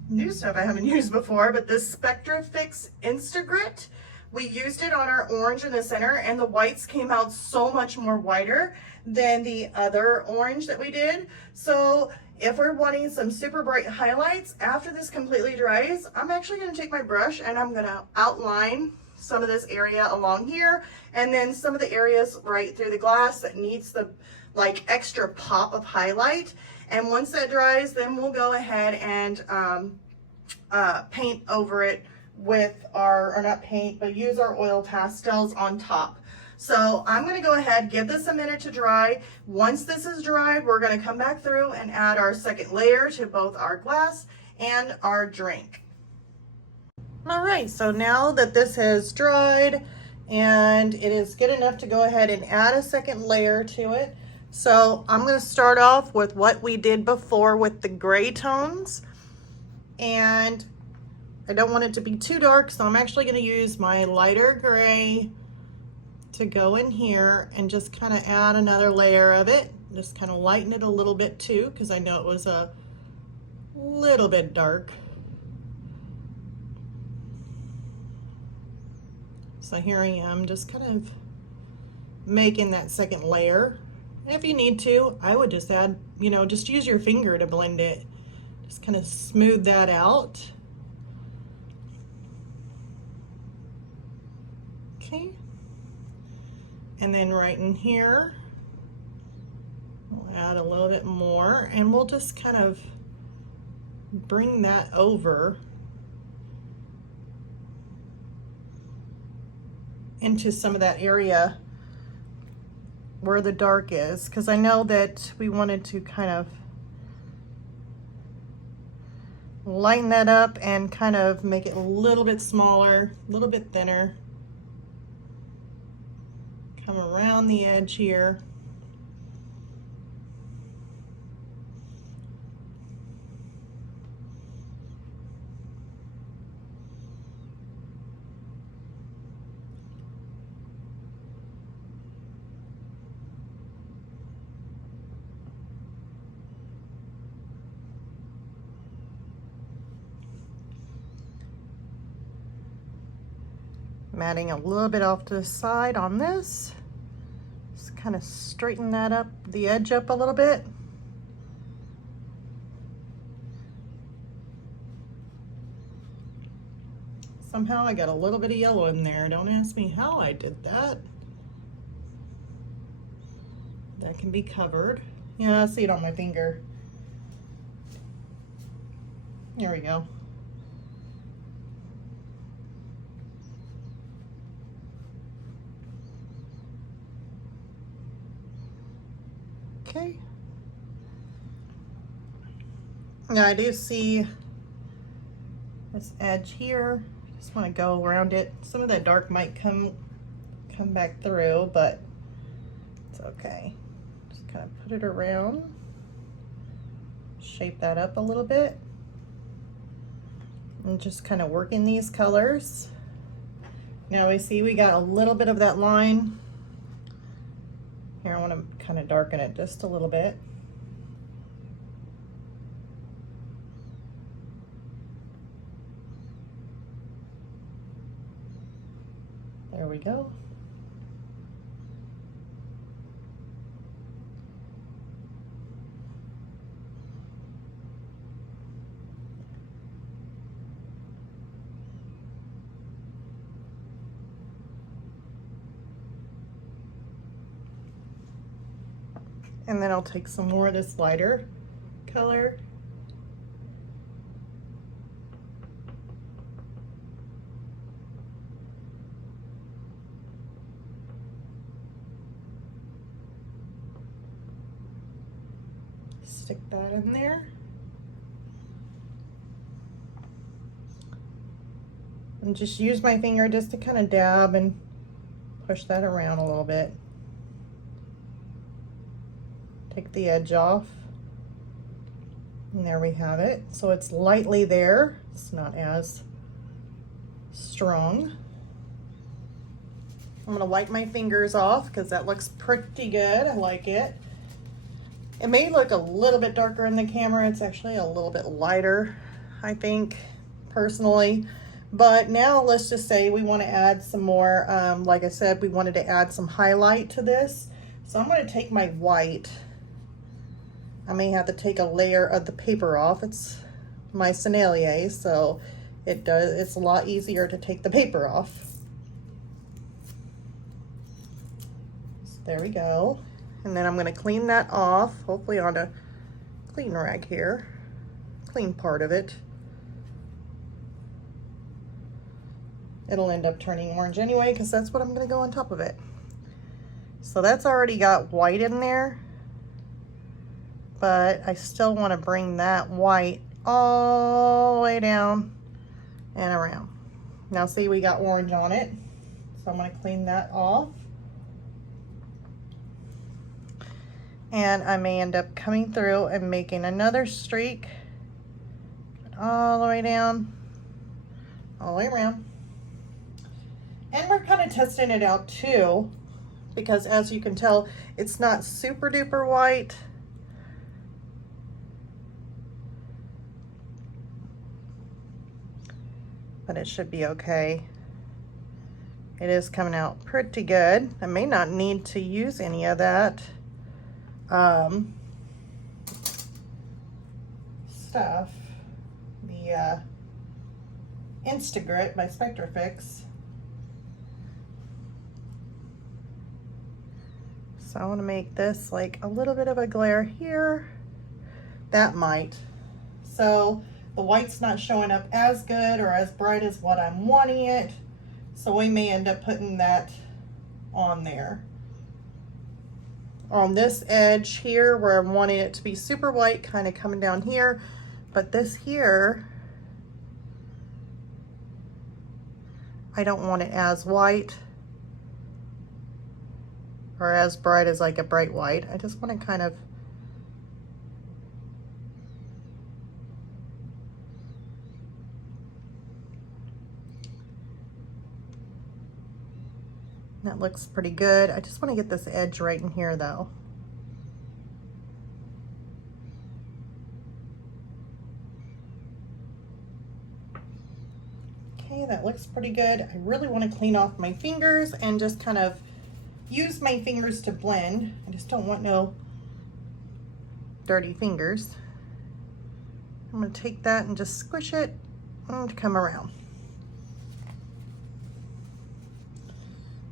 new stuff I haven't used before, but this SpectraFix Instagrit, we used it on our orange in the center, and the whites came out so much more whiter than the other orange that we did. So if we're wanting some super bright highlights, after this completely dries, I'm actually going to take my brush and I'm going to outline some of this area along here, and then some of the areas right through the glass that needs the like extra pop of highlight. And once that dries, then we'll go ahead and paint over it with our, or not paint, but use our oil pastels on top. So I'm going to go ahead, give this a minute to dry. Once this is dry, we're going to come back through and add our second layer to both our glass and our drink. All right, so now that this has dried and it is good enough to go ahead and add a second layer to it. So I'm going to start off with what we did before with the gray tones, and I don't want it to be too dark, so I'm actually going to use my lighter gray to go in here and just kind of add another layer of it. Just kind of lighten it a little bit too, because I know it was a little bit dark. So here I am, just kind of making that second layer. And if you need to, I would just add, you know, just use your finger to blend it. Just kind of smooth that out. Okay. And then right in here, we'll add a little bit more, and we'll just kind of bring that over into some of that area where the dark is, because I know that we wanted to kind of lighten that up and kind of make it a little bit smaller, a little bit thinner. Come around the edge here. I'm adding a little bit off to the side on this. Just kind of straighten that up, the edge up a little bit. Somehow I got a little bit of yellow in there. Don't ask me how I did that. That can be covered. Yeah, I see it on my finger. There we go. Okay. Now I do see this edge here. Just want to go around it. Some of that dark might come back through, but it's okay. Just kind of put it around. shape that up a little bit. And just kind of working these colors. Now we see we got a little bit of that line. Here, I want to kind of darken it just a little bit. There we go. And then I'll take some more of this lighter color. Stick that in there. And just use my finger just to kind of dab and push that around a little bit. Take the edge off. And there we have it. So it's lightly there. It's not as strong. I'm gonna wipe my fingers off because that looks pretty good. I like it. It may look a little bit darker in the camera. It's actually a little bit lighter, I think, personally. But now let's just say we want to add some more, like I said, we wanted to add some highlight to this. So I'm going to take my white. I may have to take a layer of the paper off. It's my Sennelier, so it's a lot easier to take the paper off. So there we go. And then I'm going to clean that off, hopefully on a clean rag here, clean part of it. It'll end up turning orange anyway because that's what I'm going to go on top of it. So that's already got white in there, but I still want to bring that white all the way down and around. Now see, we got orange on it, so I'm going to clean that off. And I may end up coming through and making another streak all the way down, all the way around. And we're kind of testing it out too, because as you can tell, it's not super duper white. But it should be okay. It is coming out pretty good. I may not need to use any of that stuff, the Instagrit by SpectraFix. So I want to make this like a little bit of a glare here. That might. So the white's not showing up as good or as bright as what I'm wanting it. So we may end up putting that on there. On this edge here where I'm wanting it to be super white, kind of coming down here. But this here, I don't want it as white or as bright as like a bright white. I just want to kind of that looks pretty good. I just want to get this edge right in here though. Okay, that looks pretty good. I really want to clean off my fingers and just kind of use my fingers to blend. I just don't want no dirty fingers. I'm going to take that and just squish it and come around.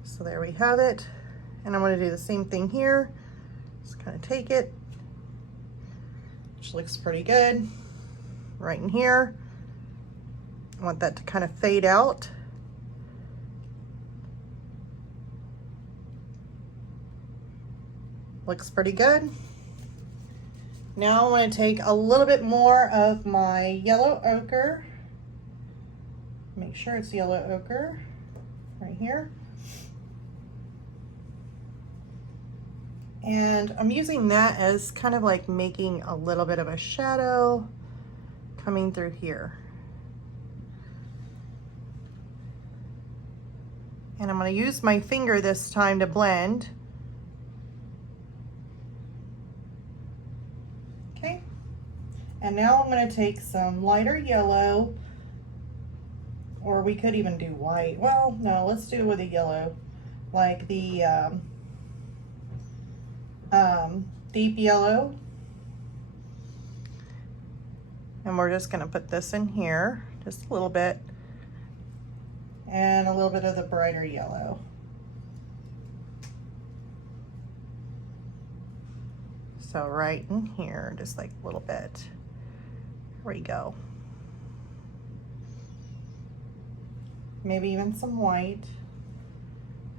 So there we have it. And I'm going to do the same thing here. Just kind of take it, which looks pretty good. Right in here. I want that to kind of fade out. Looks pretty good. Now I want to take a little bit more of my yellow ochre. Make sure it's yellow ochre right here. And I'm using that as kind of like making a little bit of a shadow coming through here. And I'm going to use my finger this time to blend. Okay. And now I'm going to take some lighter yellow, or we could even do white. Well, no, let's do it with a yellow, like the deep yellow. And we're just going to put this in here, just a little bit. And a little bit of the brighter yellow. So right in here, just like a little bit. There we go. Maybe even some white.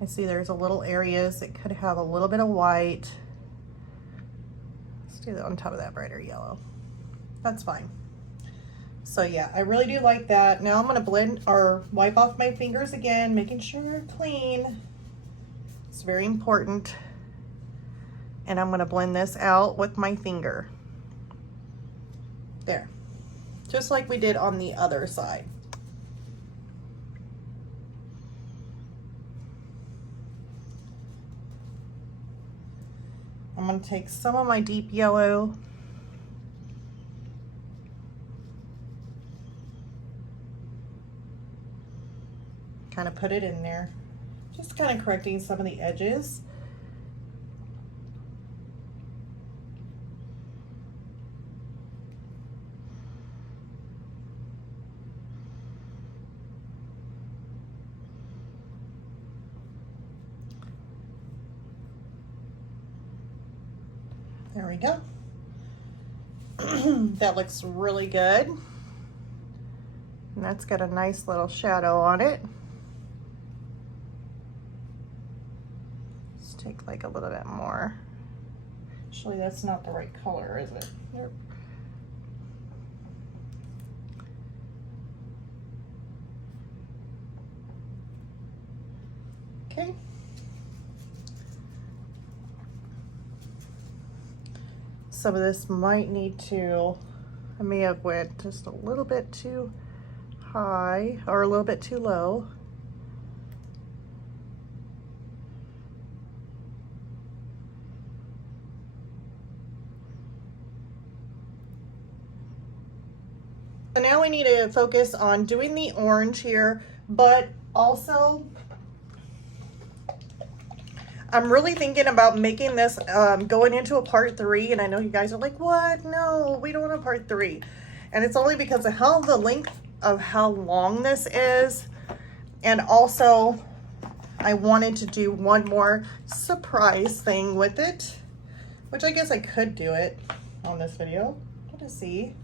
I see there's a little areas that could have a little bit of white. Let's do that on top of that brighter yellow. That's fine. So yeah, I really do like that. Now I'm gonna blend or wipe off my fingers again, making sure they're clean. It's very important. And I'm gonna blend this out with my finger. There, just like we did on the other side. I'm gonna take some of my deep yellow kind of put it in there, just kind of correcting some of the edges. There we go. That looks really good. And that's got a nice little shadow on it. Take like a little bit more. Actually, that's not the right color, is it? Nope. Okay. Some of this might need to, I may have went just a little bit too high or a little bit too low. So now we need to focus on doing the orange here, but also I'm really thinking about making this going into a part 3, and I know you guys are like, what? No, we don't want a part 3. And it's only because of how the length of how long this is, and also I wanted to do one more surprise thing with it, which I guess I could do it on this video. Let's see.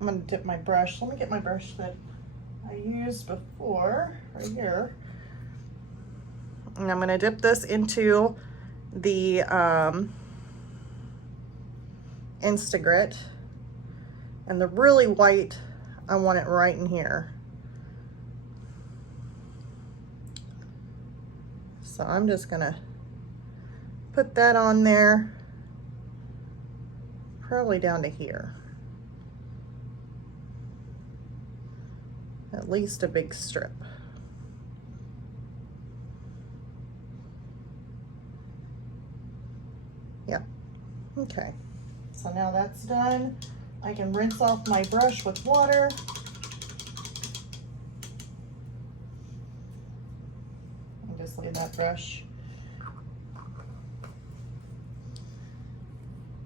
I'm going to dip my brush. Let me get my brush that I used before, right here. And I'm going to dip this into the Instagrit. And the really white, I want it right in here. So I'm just going to put that on there, probably down to here. At least a big strip. Yeah, okay. So now that's done. I can rinse off my brush with water. And just leave that brush.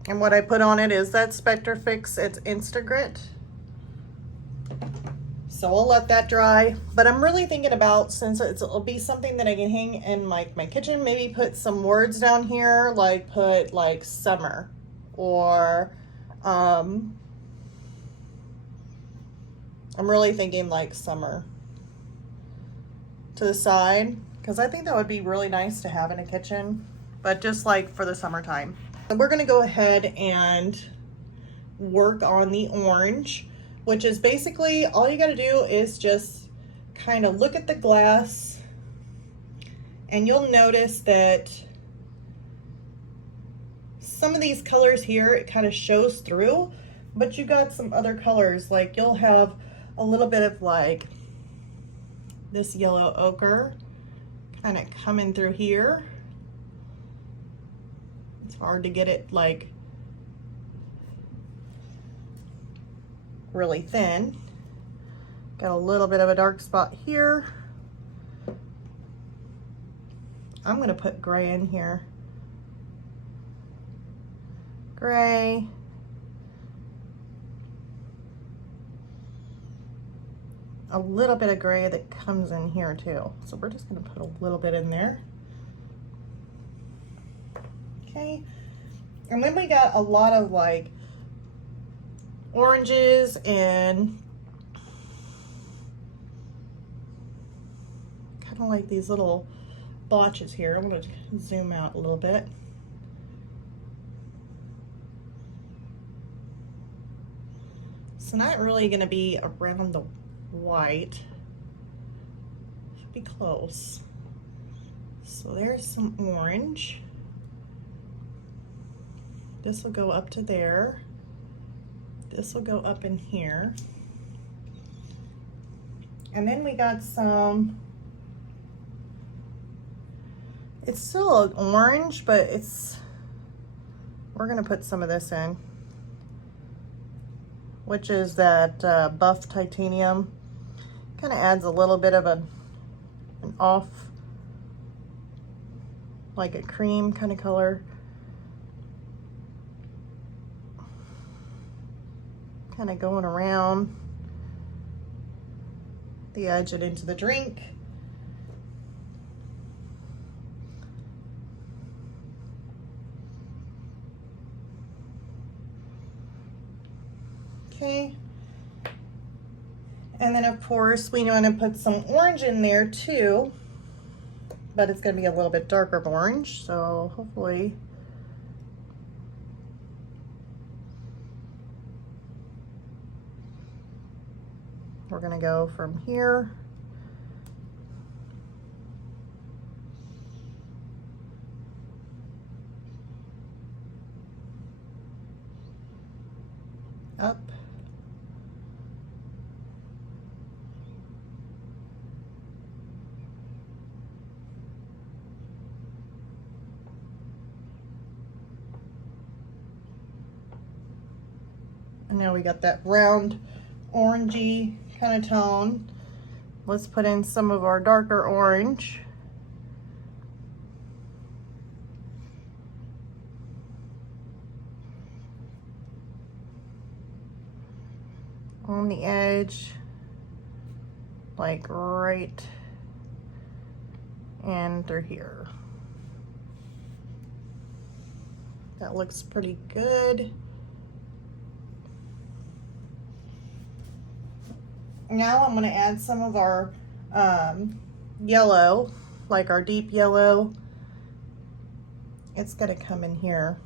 And what I put on it is that SpectraFix, it's Instagrit. So I'll let that dry, but I'm really thinking about, since it'll be something that I can hang in my kitchen, maybe put some words down here, like put like summer, or I'm really thinking like summer to the side, because I think that would be really nice to have in a kitchen, but just like for the summertime. And we're gonna go ahead and work on the orange, which is basically all you got to do is just kind of look at the glass, and you'll notice that some of these colors here, it kind of shows through, but you got some other colors, like you'll have a little bit of like this yellow ochre kind of coming through here. It's hard to get it like really thin. Got a little bit of a dark spot here. I'm gonna put gray in here. Gray. A little bit of gray that comes in here too. So we're just gonna put a little bit in there. Okay. And then we got a lot of like oranges and kind of like these little blotches here. I'm going to zoom out a little bit. It's not really going to be around the white. Should be close. So there's some orange. This will go up to there. This will go up in here. And then we got some, it's still an orange, but we're gonna put some of this in, which is that buff titanium. Kind of adds a little bit of an off, like a cream kind of color. Kind of going around the edge and into the drink. Okay. And then of course we want to put some orange in there too, but it's going to be a little bit darker orange, so hopefully we're going to go from here up. And now we got that round orangey kind of tone. Let's put in some of our darker orange. On the edge, like right in through here. That looks pretty good. Now I'm going to add some of our yellow, like our deep yellow. It's going to come in here.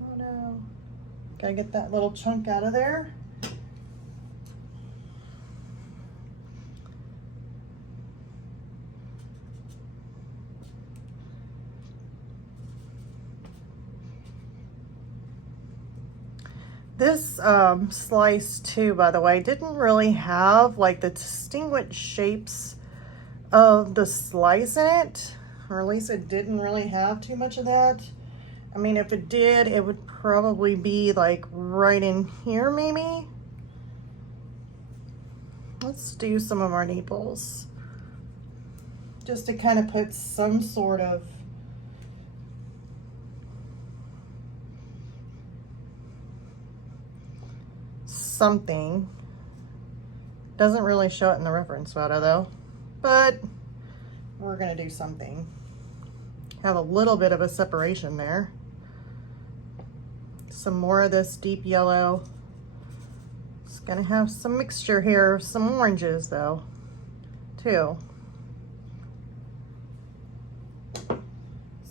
Oh no. Gotta get that little chunk out of there. This slice too, by the way, didn't really have like the distinguished shapes of the slice in it, or at least it didn't really have too much of that. I mean, if it did, it would probably be like right in here maybe. Let's do some of our nipples just to kind of put some sort of something. Doesn't really show it in the reference photo though, but we're gonna do something. Have a little bit of a separation there. Some more of this deep yellow. It's gonna have some mixture here of some oranges though, too.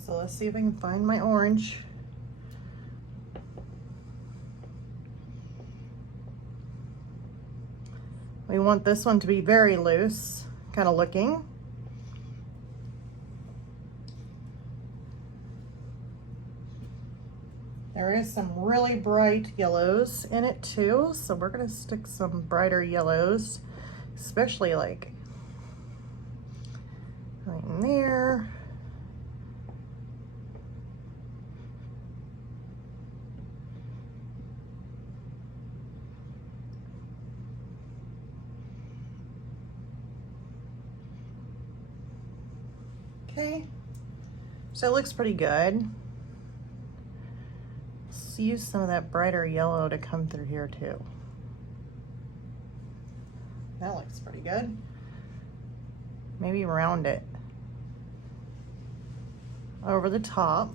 So let's see if I can find my orange. We want this one to be very loose, kind of looking. There is some really bright yellows in it too, so we're gonna stick some brighter yellows, especially like right in there. Okay, so it looks pretty good. Let's use some of that brighter yellow to come through here too. That looks pretty good. Maybe round it over the top.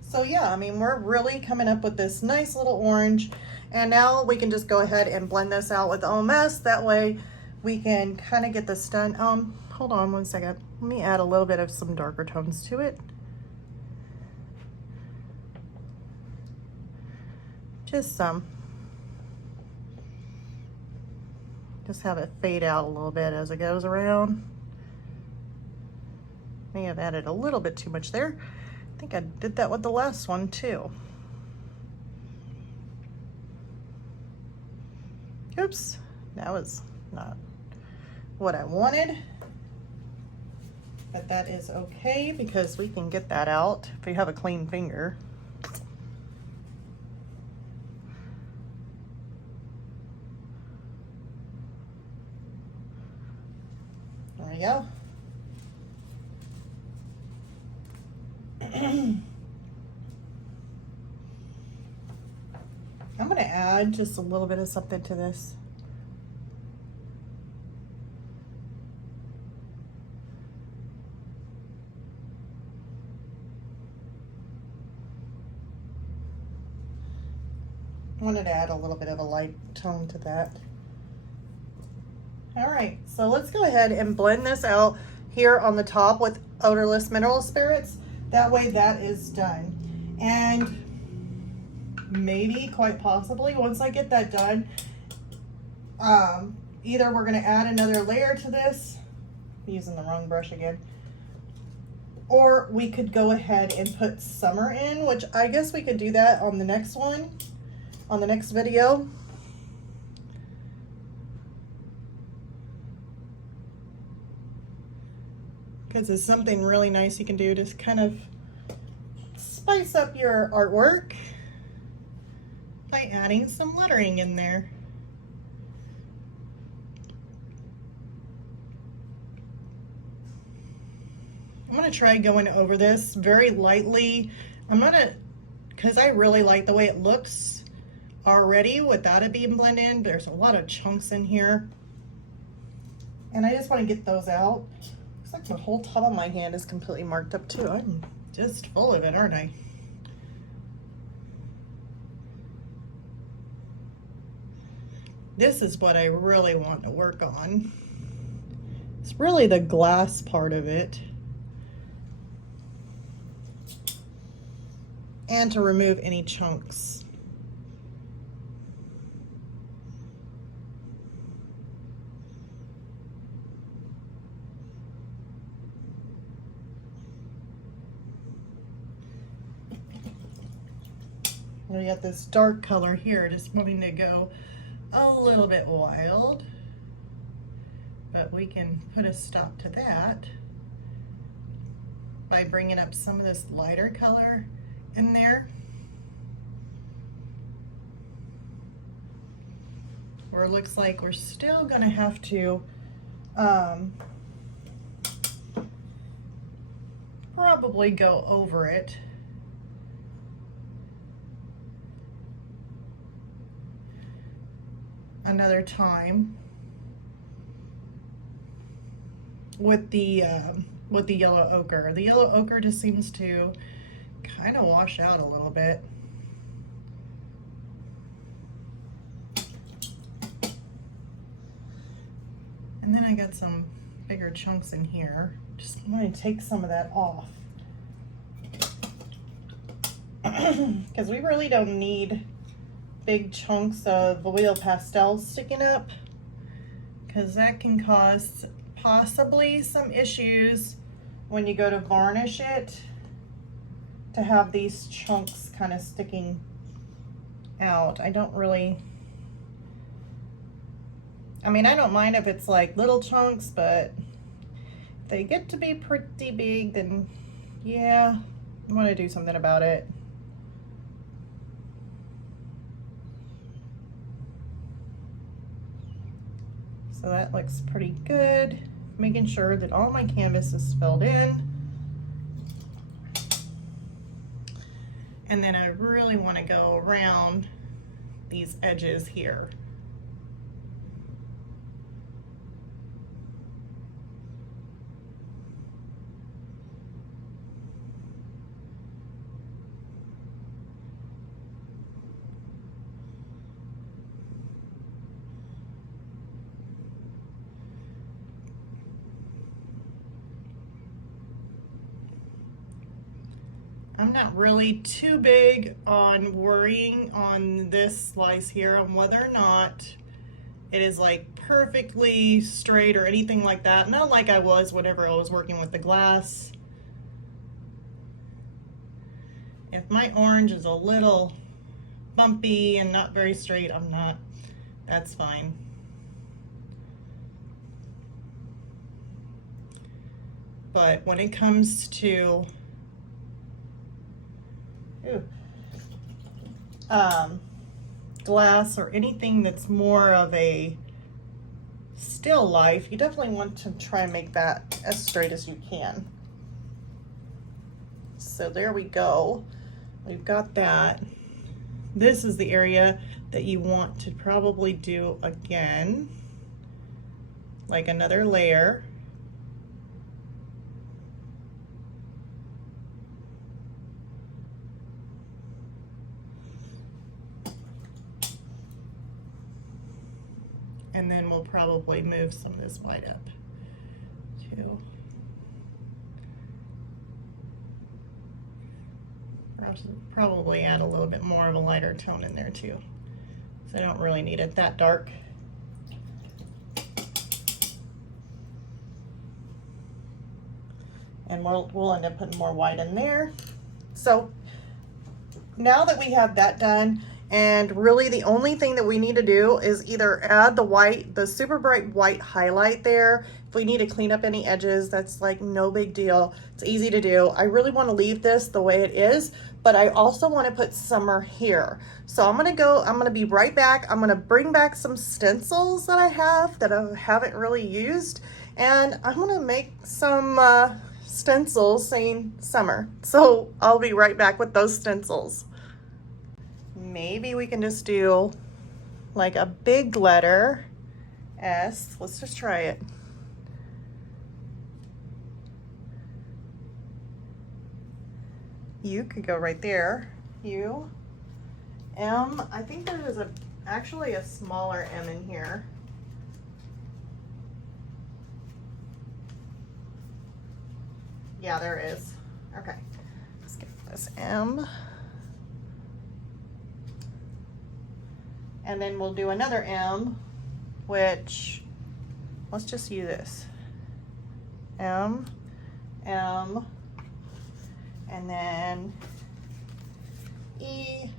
So yeah, I mean, we're really coming up with this nice little orange, and now we can just go ahead and blend this out with OMS. That way we can kind of get this done. Hold on one second. Let me add a little bit of some darker tones to it. Just some. Just have it fade out a little bit as it goes around. May have added a little bit too much there. I think I did that with the last one too. Oops, that was not what I wanted. But that is okay because we can get that out if we have a clean finger. There we go. I'm going to add just a little bit of something to this. I wanted to add a little bit of a light tone to that. All right, so let's go ahead and blend this out here on the top with Odorless Mineral Spirits. That way that is done. And maybe, quite possibly, once I get that done, either we're gonna add another layer to this, I'm using the wrong brush again, or we could go ahead and put summer in, which I guess we could do that on the next one, on the next video. Because it's something really nice you can do to kind of spice up your artwork by adding some lettering in there. I'm gonna try going over this very lightly. Because I really like the way it looks already without it being blended in. There's a lot of chunks in here. And I just wanna get those out. Looks like the whole top of my hand is completely marked up too. I'm just full of it, aren't I? This is what I really want to work on. It's really the glass part of it. And to remove any chunks. We got this dark color here, just wanting to go a little bit wild, but we can put a stop to that by bringing up some of this lighter color in there, where it looks like we're still gonna have to probably go over it. Another time with the yellow ochre. The yellow ochre just seems to kind of wash out a little bit. And then I got some bigger chunks in here. Just want to take some of that off. Because we really don't need big chunks of oil pastels sticking up. because that can cause possibly some issues when you go to varnish it, to have these chunks kind of sticking out. I don't mind if it's like little chunks, but if they get to be pretty big, then yeah, I want to do something about it. So that looks pretty good. Making sure that all my canvas is filled in. And then I really want to go around these edges here. I'm not really too big on worrying on this slice here on whether or not it is like perfectly straight or anything like that. Not like I was whenever I was working with the glass. If my orange is a little bumpy and not very straight, that's fine. But when it comes to glass or anything that's more of a still life, you definitely want to try and make that as straight as you can. So there we go. We've got that. This is the area that you want to probably do again, like another layer. And then we'll probably move some of this white up too. Probably add a little bit more of a lighter tone in there too. So I don't really need it that dark. And we'll end up putting more white in there. So now that we have that done, and really the only thing that we need to do is either add the white, the super bright white highlight there. If we need to clean up any edges, that's like no big deal. It's easy to do. I really want to leave this the way it is, but I also want to put summer here. So I'm going to be right back. I'm going to bring back some stencils that I haven't really used, and I'm going to make some stencils saying summer. So I'll be right back with those stencils. Maybe we can just do like a big letter S. Let's just try it. U could go right there. U. M. I think there is actually a smaller M in here. Yeah, there is. Okay. Let's get this M. And then we'll do another M, which, let's just use this. M, M, and then E,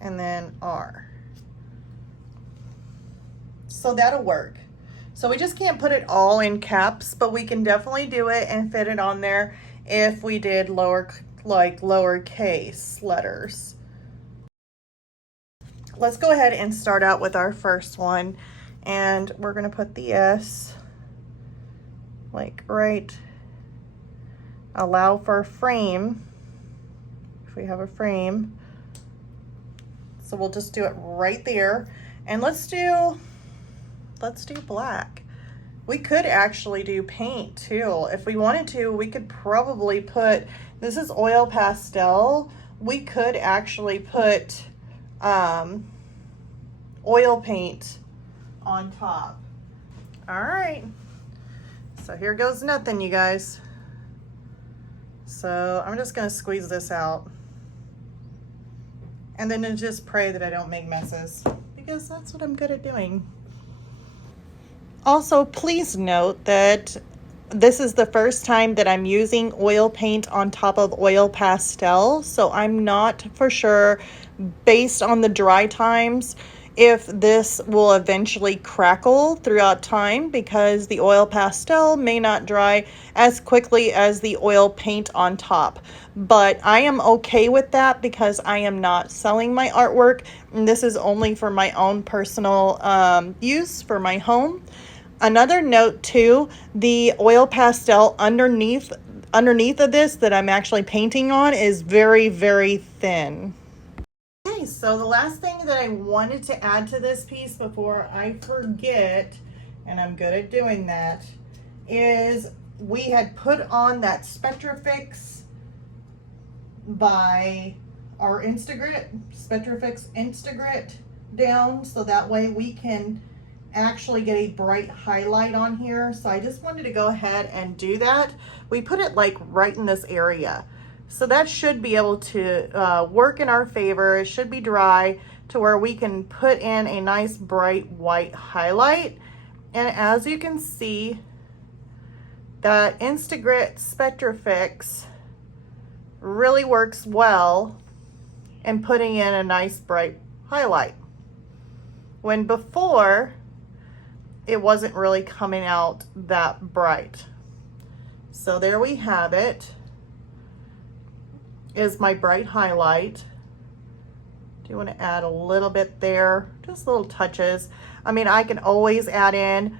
and then R. So that'll work. So we just can't put it all in caps, but we can definitely do it and fit it on there if we did lowercase letters. Let's go ahead and start out with our first one, and we're going to put the S like right, allow for a frame if we have a frame. So we'll just do it right there, and let's do black. We could actually do paint too. If we wanted to, we could probably put, this is oil pastel. We could actually put oil paint on top. All right, so here goes nothing, you guys. So I'm just gonna squeeze this out, and then just pray that I don't make messes. because that's what I'm good at doing. Also, please note that this is the first time that I'm using oil paint on top of oil pastel, so I'm not for sure, based on the dry times, if this will eventually crackle throughout time, because the oil pastel may not dry as quickly as the oil paint on top. But I am okay with that because I am not selling my artwork, and this is only for my own personal use for my home. Another note too, the oil pastel underneath of this that I'm actually painting on is very, very thin. Okay, so the last thing that I wanted to add to this piece before I forget, and I'm good at doing that, is we had put on that SpectraFix by our SpectraFix Instagrit down, so that way we can actually get a bright highlight on here. So I just wanted to go ahead and do that. We put it like right in this area. So that should be able to work in our favor. It should be dry to where we can put in a nice bright white highlight. And as you can see, that Instagrit SpectraFix really works well in putting in a nice bright highlight. When before, it wasn't really coming out that bright. So there we have it, is my bright highlight. Do you want to add a little bit there? Just little touches. I mean, I can always add in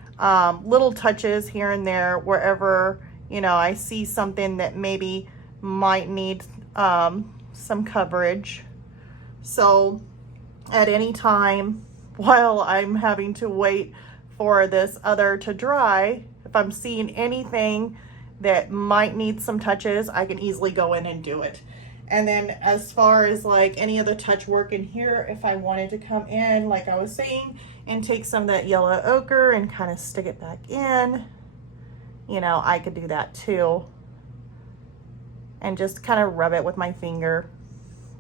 little touches here and there wherever, you know, I see something that maybe might need some coverage. So at any time while I'm having to wait for this other to dry, if I'm seeing anything that might need some touches, I can easily go in and do it. And then as far as like any other touch work in here, if I wanted to come in, like I was saying, and take some of that yellow ochre and kind of stick it back in, you know, I could do that too. And just kind of rub it with my finger.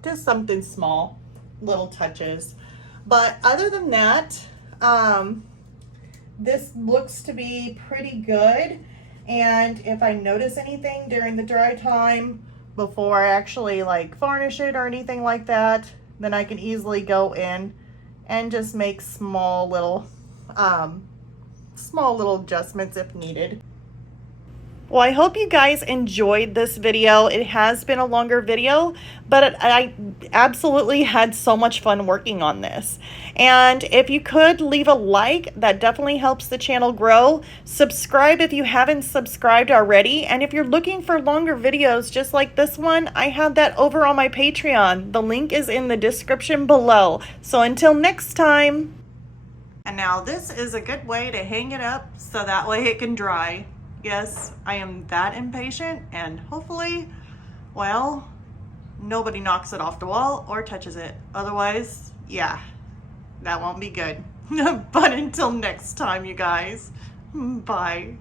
Just something small, little touches. But other than that, this looks to be pretty good. And if I notice anything during the dry time before I actually like varnish it or anything like that, then I can easily go in and just make small little adjustments if needed. Well, I hope you guys enjoyed this video. It has been a longer video, but I absolutely had so much fun working on this. And if you could leave a like, that definitely helps the channel grow. Subscribe if you haven't subscribed already. And if you're looking for longer videos just like this one, I have that over on my Patreon. The link is in the description below. So until next time. And now this is a good way to hang it up so that way it can dry. Yes, I am that impatient, and hopefully, well, nobody knocks it off the wall or touches it. Otherwise, yeah, that won't be good. But until next time, you guys, bye.